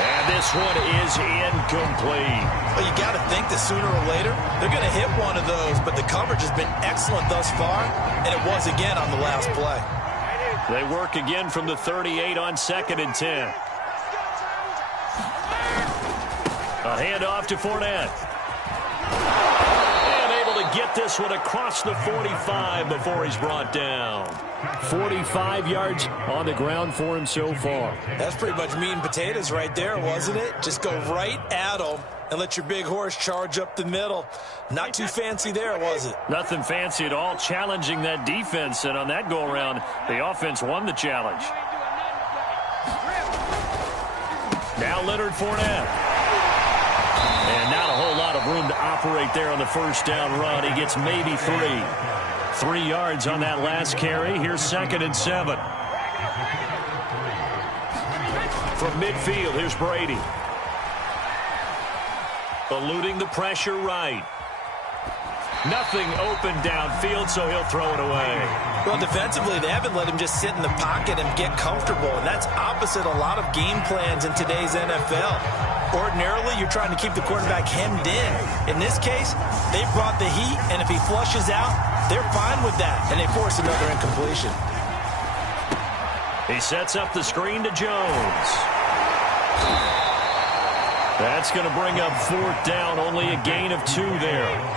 And this one is incomplete. Well, you got to think that sooner or later, they're going to hit one of those, but the coverage has been excellent thus far, and it was again on the last play. They work again from the 38 on second and 10. A handoff to Fournette. Get this one across the 45 before he's brought down. 45 yards on the ground for him so far. That's pretty much meat and potatoes right there, wasn't it? Just go right at him and let your big horse charge up the middle. Not too fancy there, was it? Nothing fancy at all, challenging that defense, and on that go-around, the offense won the challenge. Now Leonard Fournette. And not a whole lot of room to operate there on the first down run. He gets maybe 3. 3 yards on that last carry. Here's 2nd and 7. From midfield, here's Brady. Eluding the pressure right. Nothing open downfield, so he'll throw it away. Well, defensively, they haven't let him just sit in the pocket and get comfortable, and that's opposite a lot of game plans in today's NFL. Ordinarily, you're trying to keep the quarterback hemmed in. In this case, they brought the heat, and if he flushes out, they're fine with that, and they force another incompletion. He sets up the screen to Jones. That's going to bring up 4th down, only a gain of 2 there.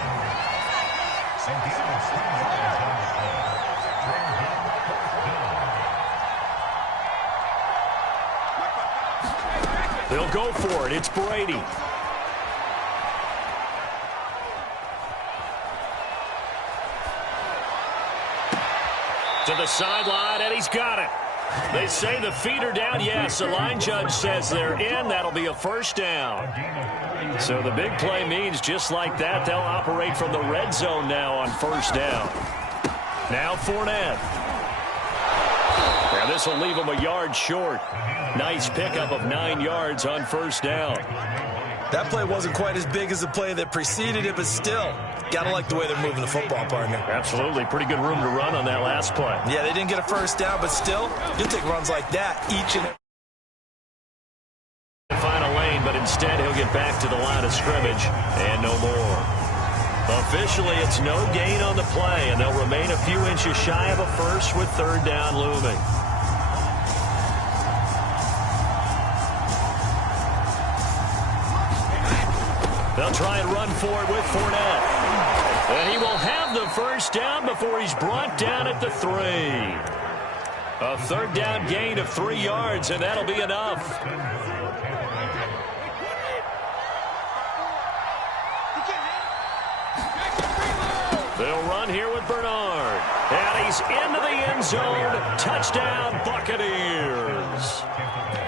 They'll go for it. It's Brady. To the sideline, and he's got it. They say the feet are down. Yes, the line judge says they're in. That'll be a first down. So the big play means just like that, they'll operate from the red zone now on first down. Now Fournette. Now this will leave him a yard short. Nice pickup of 9 yards on first down. That play wasn't quite as big as the play that preceded it, but still, got to like the way they're moving the football, partner. Absolutely. Pretty good room to run on that last play. Yeah, they didn't get a first down, but still, you'll take runs like that each and final lane, but instead he'll get back to the line of scrimmage and no more. Officially, it's no gain on the play, and they'll remain a few inches shy of a first with 3rd down looming. They'll try and run for it with Fournette. And he will have the first down before he's brought down at the 3. A 3rd down gain of 3 yards, and that'll be enough. They'll run here with Bernard. And he's into the end zone. Touchdown, Buccaneers.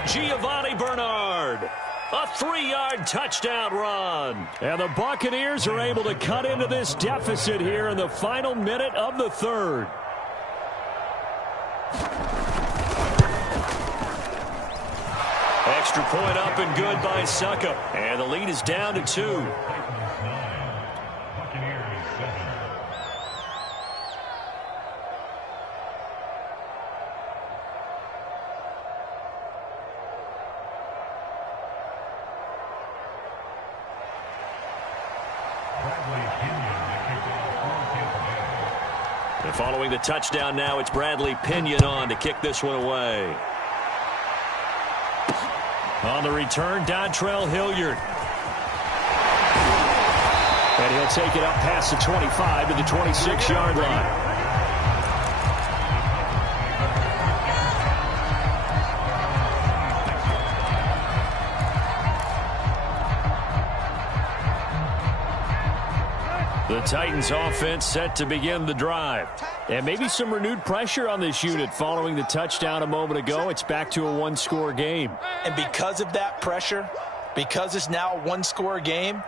Giovanni Bernard. A 3-yard touchdown run. And the Buccaneers are able to cut into this deficit here in the final minute of the 3rd. Extra point up and good by Suckup. And the lead is down to 2. And following the touchdown now, it's Bradley Pinion on to kick this one away. On the return, Dontrell Hilliard. And he'll take it up past the 25 to the 26-yard line. The Titans offense set to begin the drive. And maybe some renewed pressure on this unit following the touchdown a moment ago. It's back to a 1-score game. And because of that pressure, because it's now a 1-score game,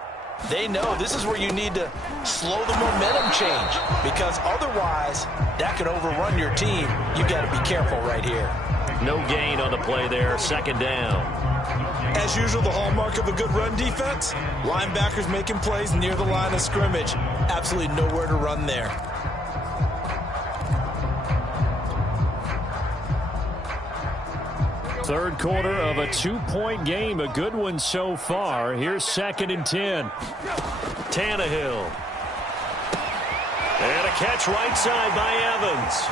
they know this is where you need to slow the momentum change, because otherwise that could overrun your team. You've got to be careful right here. No gain on the play there. 2nd down. As usual, the hallmark of a good run defense, linebackers making plays near the line of scrimmage. Absolutely nowhere to run there. Third quarter of a 2-point game, a good one so far. Here's 2nd and 10. Tannehill. And a catch right side by Evans.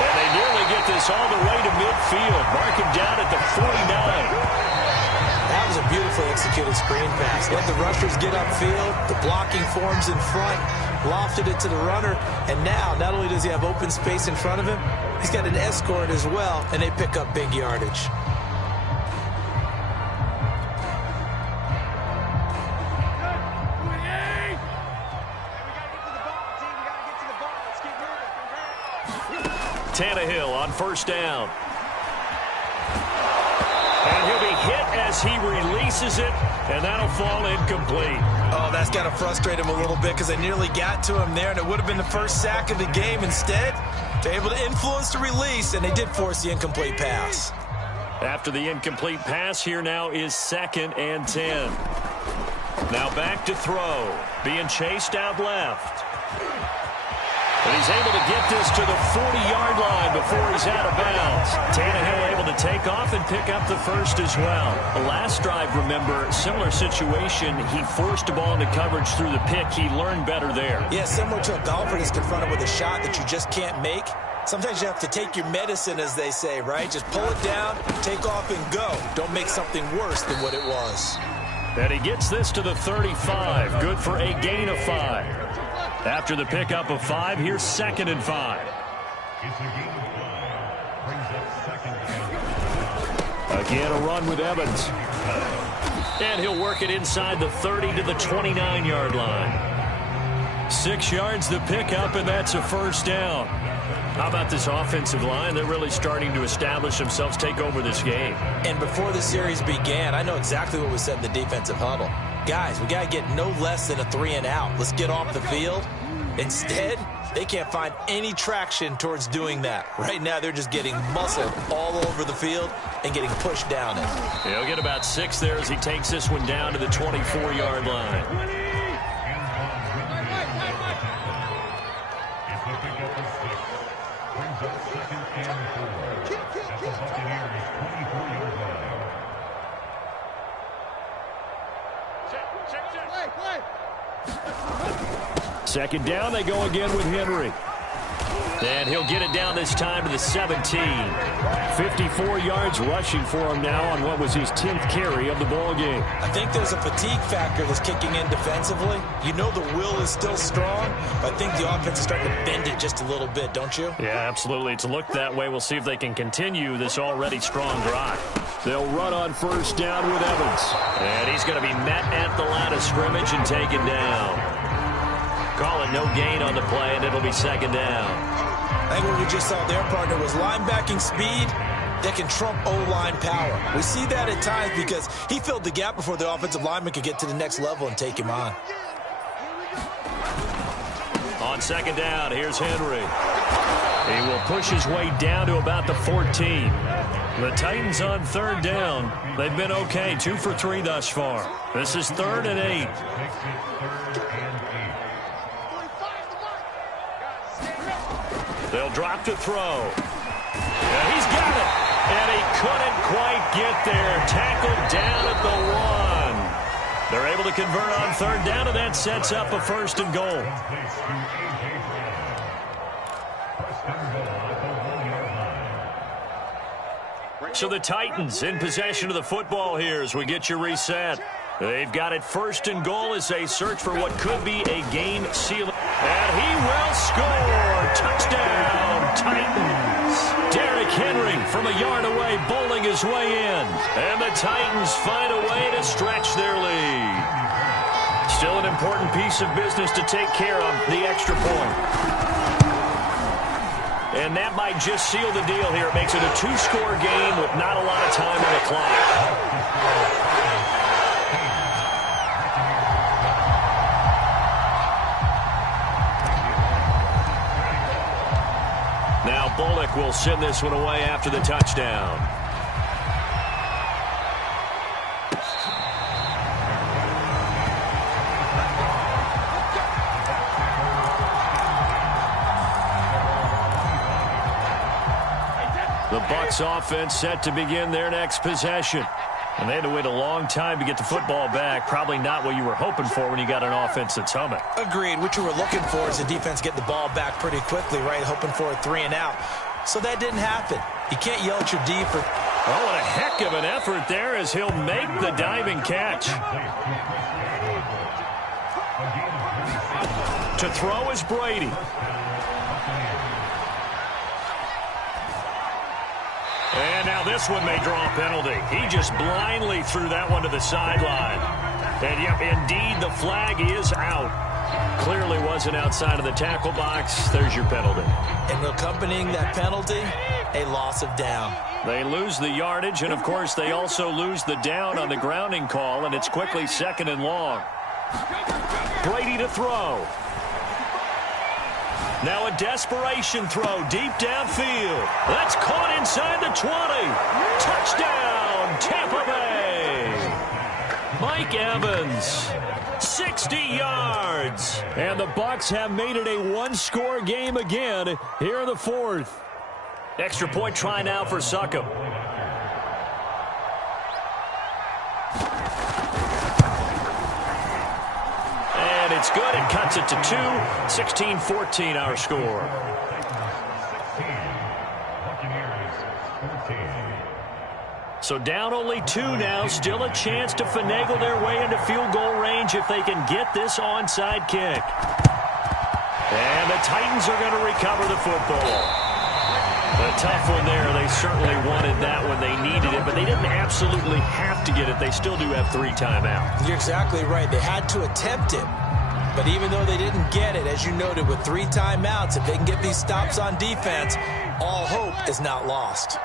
And they nearly get this all the way to midfield. Mark him down at the 49. That was a beautifully executed screen pass. Let the rushers get upfield. The blocking forms in front. Lofted it to the runner. And now, not only does he have open space in front of him, he's got an escort as well, and they pick up big yardage. Tannehill on first down. And he'll be hit as he releases it, and that'll fall incomplete. Oh, that's got to frustrate him a little bit because they nearly got to him there, and it would have been the first sack of the game. Instead, they're able to influence the release, and they did force the incomplete pass. After the incomplete pass, here now is 2nd and 10. Now back to throw. Being chased out left. And he's able to get this to the 40-yard line before he's out of bounds. Tannehill able to take off and pick up the first as well. The last drive, remember, similar situation. He forced the ball into coverage through the pick. He learned better there. Yeah, similar to a golfer that's confronted with a shot that you just can't make. Sometimes you have to take your medicine, as they say, right? Just pull it down, take off, and go. Don't make something worse than what it was. And he gets this to the 35. Good for a gain of 5. After the pickup of 5, here's 2nd and 5. It's a gain of 5. Brings up 2nd down. Again, a run with Evans. And he'll work it inside the 30 to the 29-yard line. 6 yards the pickup, and that's a first down. How about this offensive line? They're really starting to establish themselves, take over this game. And before the series began, I know exactly what was said in the defensive huddle. Guys, we got to get no less than a 3-and-out. Let's get off the field. Instead, they can't find any traction towards doing that. Right now, they're just getting muscled all over the field and getting pushed down it. He'll get about 6 there as he takes this one down to the 24-yard line. Second down, they go again with Henry. And he'll get it down this time to the 17. 54 yards rushing for him now on what was his 10th carry of the ball game. I think there's a fatigue factor that's kicking in defensively. You know the will is still strong, but I think the offense is starting to bend it just a little bit, don't you? Yeah, absolutely. It's looked that way. We'll see if they can continue this already strong drive. They'll run on first down with Evans. And he's going to be met at the line of scrimmage and taken down. Call it no gain on the play, and it'll be 2nd down. I think what we just saw their partner was linebacking speed that can trump O-line power. We see that at times because he filled the gap before the offensive lineman could get to the next level and take him on. On 2nd down, here's Henry. He will push his way down to about the 14. The Titans on 3rd down. They've been okay, 2 for 3 thus far. This is 3rd and 8. They'll drop to throw. And he's got it. And he couldn't quite get there. Tackled down at the 1. They're able to convert on 3rd down, and that sets up a 1st and goal. So the Titans in possession of the football here as we get you reset. They've got it 1st and goal as they search for what could be a game-sealing. And he will score. Touchdown, Titans. Derrick Henry from a yard away bowling his way in. And the Titans find a way to stretch their lead. Still an important piece of business to take care of, the extra point. And that might just seal the deal here. It makes it a 2-score game with not a lot of time on the clock. Now Bullock will send this one away after the touchdown. The Bucs offense set to begin their next possession. And they had to wait a long time to get the football back. Probably not what you were hoping for when you got an offense that's humming. Agreed. What you were looking for is the defense getting the ball back pretty quickly, right? Hoping for a 3-and-out. So that didn't happen. You can't yell at your D for... Oh, and a heck of an effort there as he'll make the diving catch. To throw is Brady. And now this one may draw a penalty. He just blindly threw that one to the sideline. And, yep, indeed, the flag is out. Clearly wasn't outside of the tackle box. There's your penalty. And accompanying that penalty, a loss of down. They lose the yardage, and, of course, they also lose the down on the grounding call, and it's quickly 2nd and long. Brady to throw. Now a desperation throw deep downfield. That's caught inside the 20. Touchdown, Tampa Bay. Mike Evans, 60 yards. And the Bucs have made it a one-score game again here in the 4th. Extra point try now for Succop. And it's good. It cuts it to 2. 16-14 our score. So down only 2 now. Still a chance to finagle their way into field goal range if they can get this onside kick. And the Titans are going to recover the football. A tough one there. They certainly wanted that when they needed it, but they didn't absolutely have to get it. They still do have 3 timeouts. You're exactly right. They had to attempt it. But even though they didn't get it, as you noted, with 3 timeouts, if they can get these stops on defense, all hope is not lost.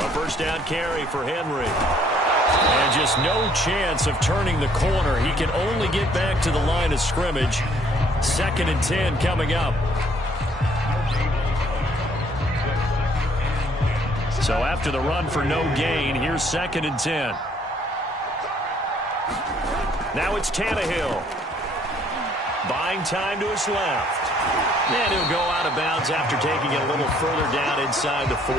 A first down carry for Henry. And just no chance of turning the corner. He can only get back to the line of scrimmage. 2nd and 10 coming up. So after the run for no gain, here's 2nd and 10. Now it's Tannehill. Buying time to his left. And he'll go out of bounds after taking it a little further down inside the 40.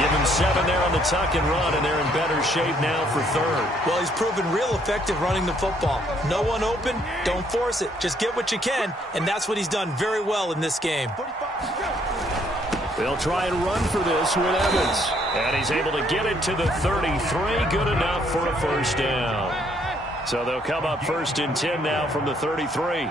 Give him 7 there on the tuck and run, and they're in better shape now for 3rd. Well, he's proven real effective running the football. No one open, don't force it. Just get what you can, and that's what he's done very well in this game. They'll try and run for this with Evans. And he's able to get it to the 33. Good enough for a first down. So they'll come up 1st and 10 now from the 33.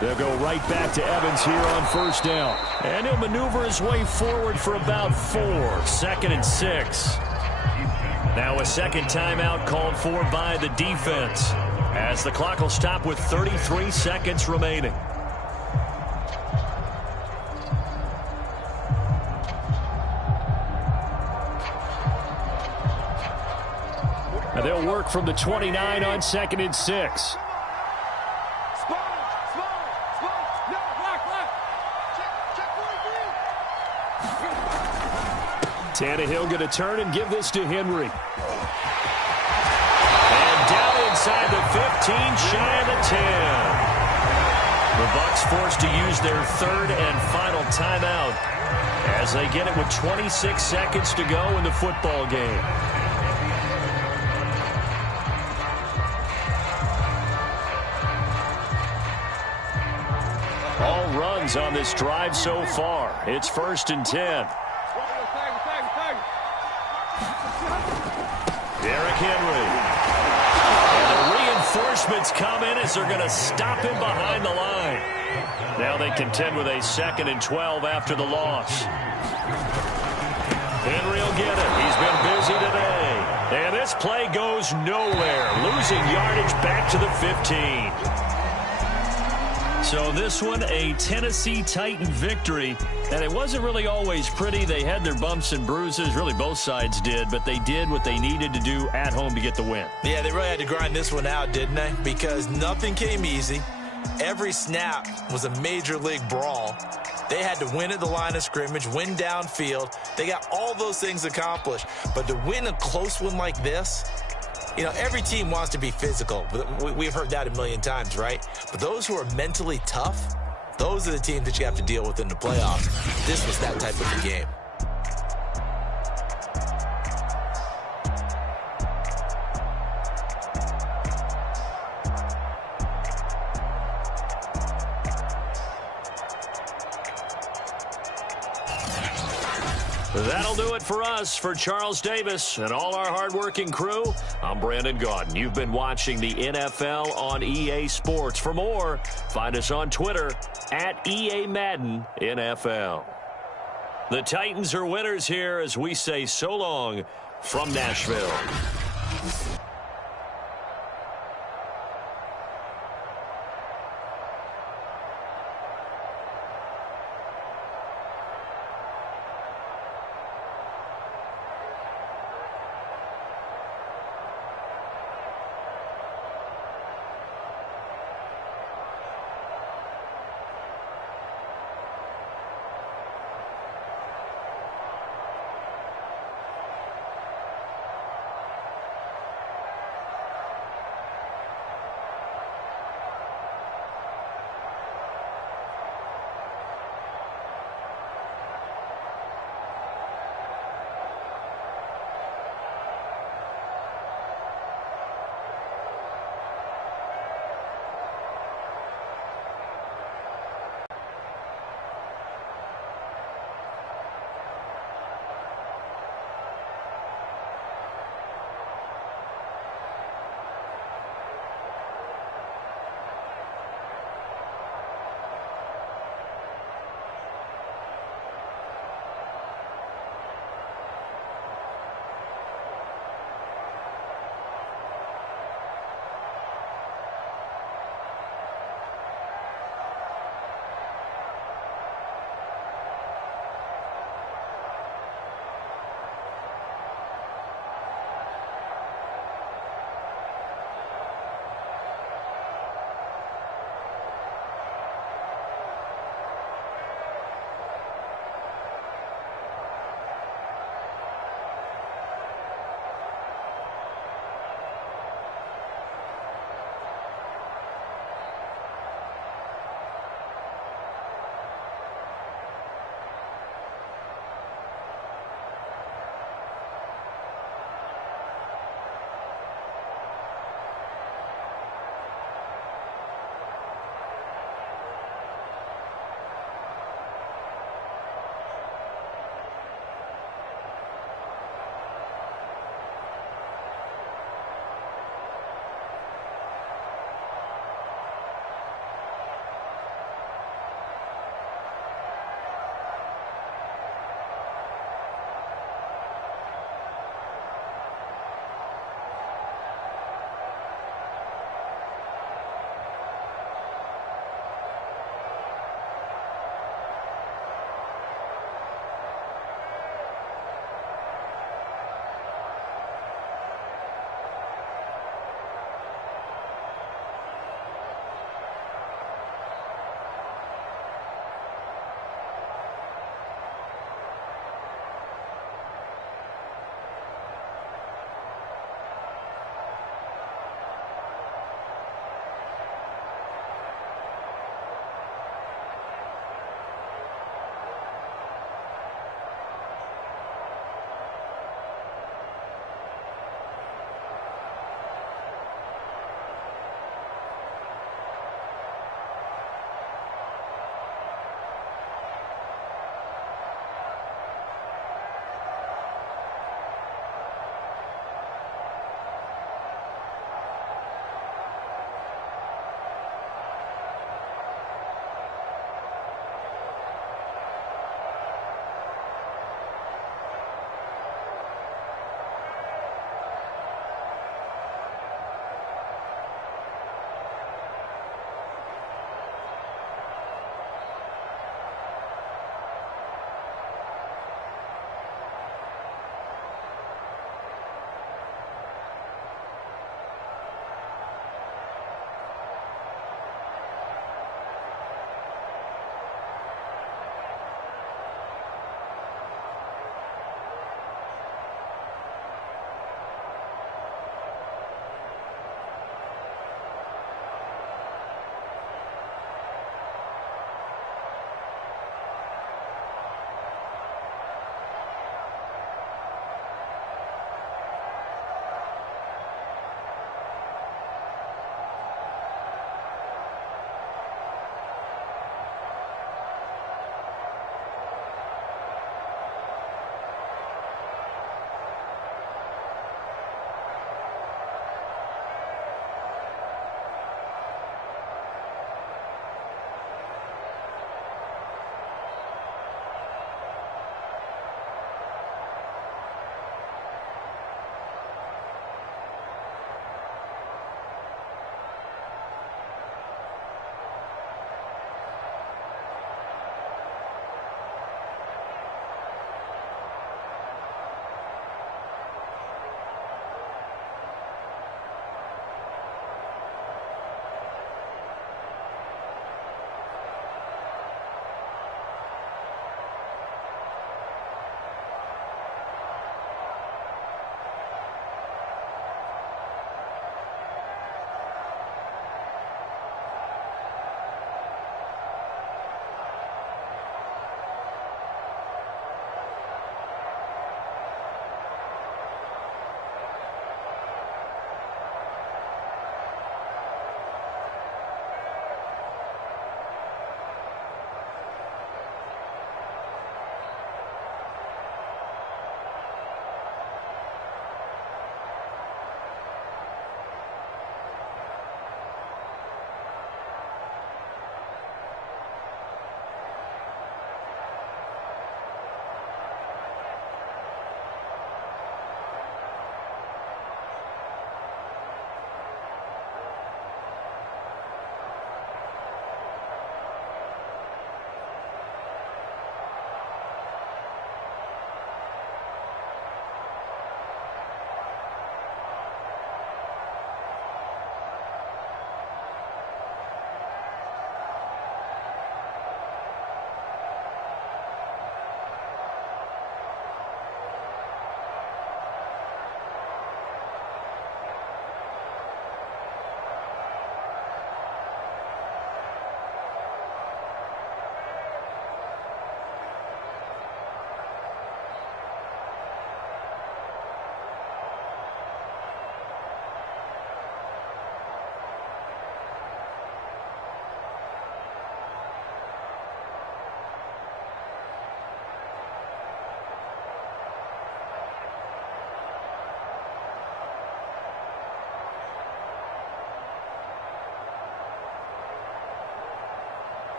They'll go right back to Evans here on 1st down. And he'll maneuver his way forward for about 4. 2nd and 6. Now a 2nd timeout called for by the defense, as the clock will stop with 33 seconds remaining. And they'll work from the 29 on 2nd and 6. Tannehill going to turn and give this to Henry. And down inside the 15, shy of the 10. The Bucs forced to use their 3rd and final timeout as they get it with 26 seconds to go in the football game. All runs on this drive so far. It's 1st and 10. Derrick Henry. And the reinforcements come in as they're going to stop him behind the line. Now they contend with a 2nd and 12 after the loss. Henry will get it. He's been busy today. And this play goes nowhere. Losing yardage back to the 15. So this one, a Tennessee Titan victory. And it wasn't really always pretty. They had their bumps and bruises. Really, both sides did. But they did what they needed to do at home to get the win. Yeah, they really had to grind this one out, didn't they? Because nothing came easy. Every snap was a major league brawl. They had to win at the line of scrimmage, win downfield. They got all those things accomplished. But to win a close one like this, you know, every team wants to be physical. We've heard that a million times, right? But those who are mentally tough, those are the teams that you have to deal with in the playoffs. This was that type of a game. That'll do it for us. For Charles Davis and all our hardworking crew, I'm Brandon Gaudin. You've been watching the NFL on EA Sports. For more, find us on Twitter at EA Madden NFL. The Titans are winners here as we say so long from Nashville.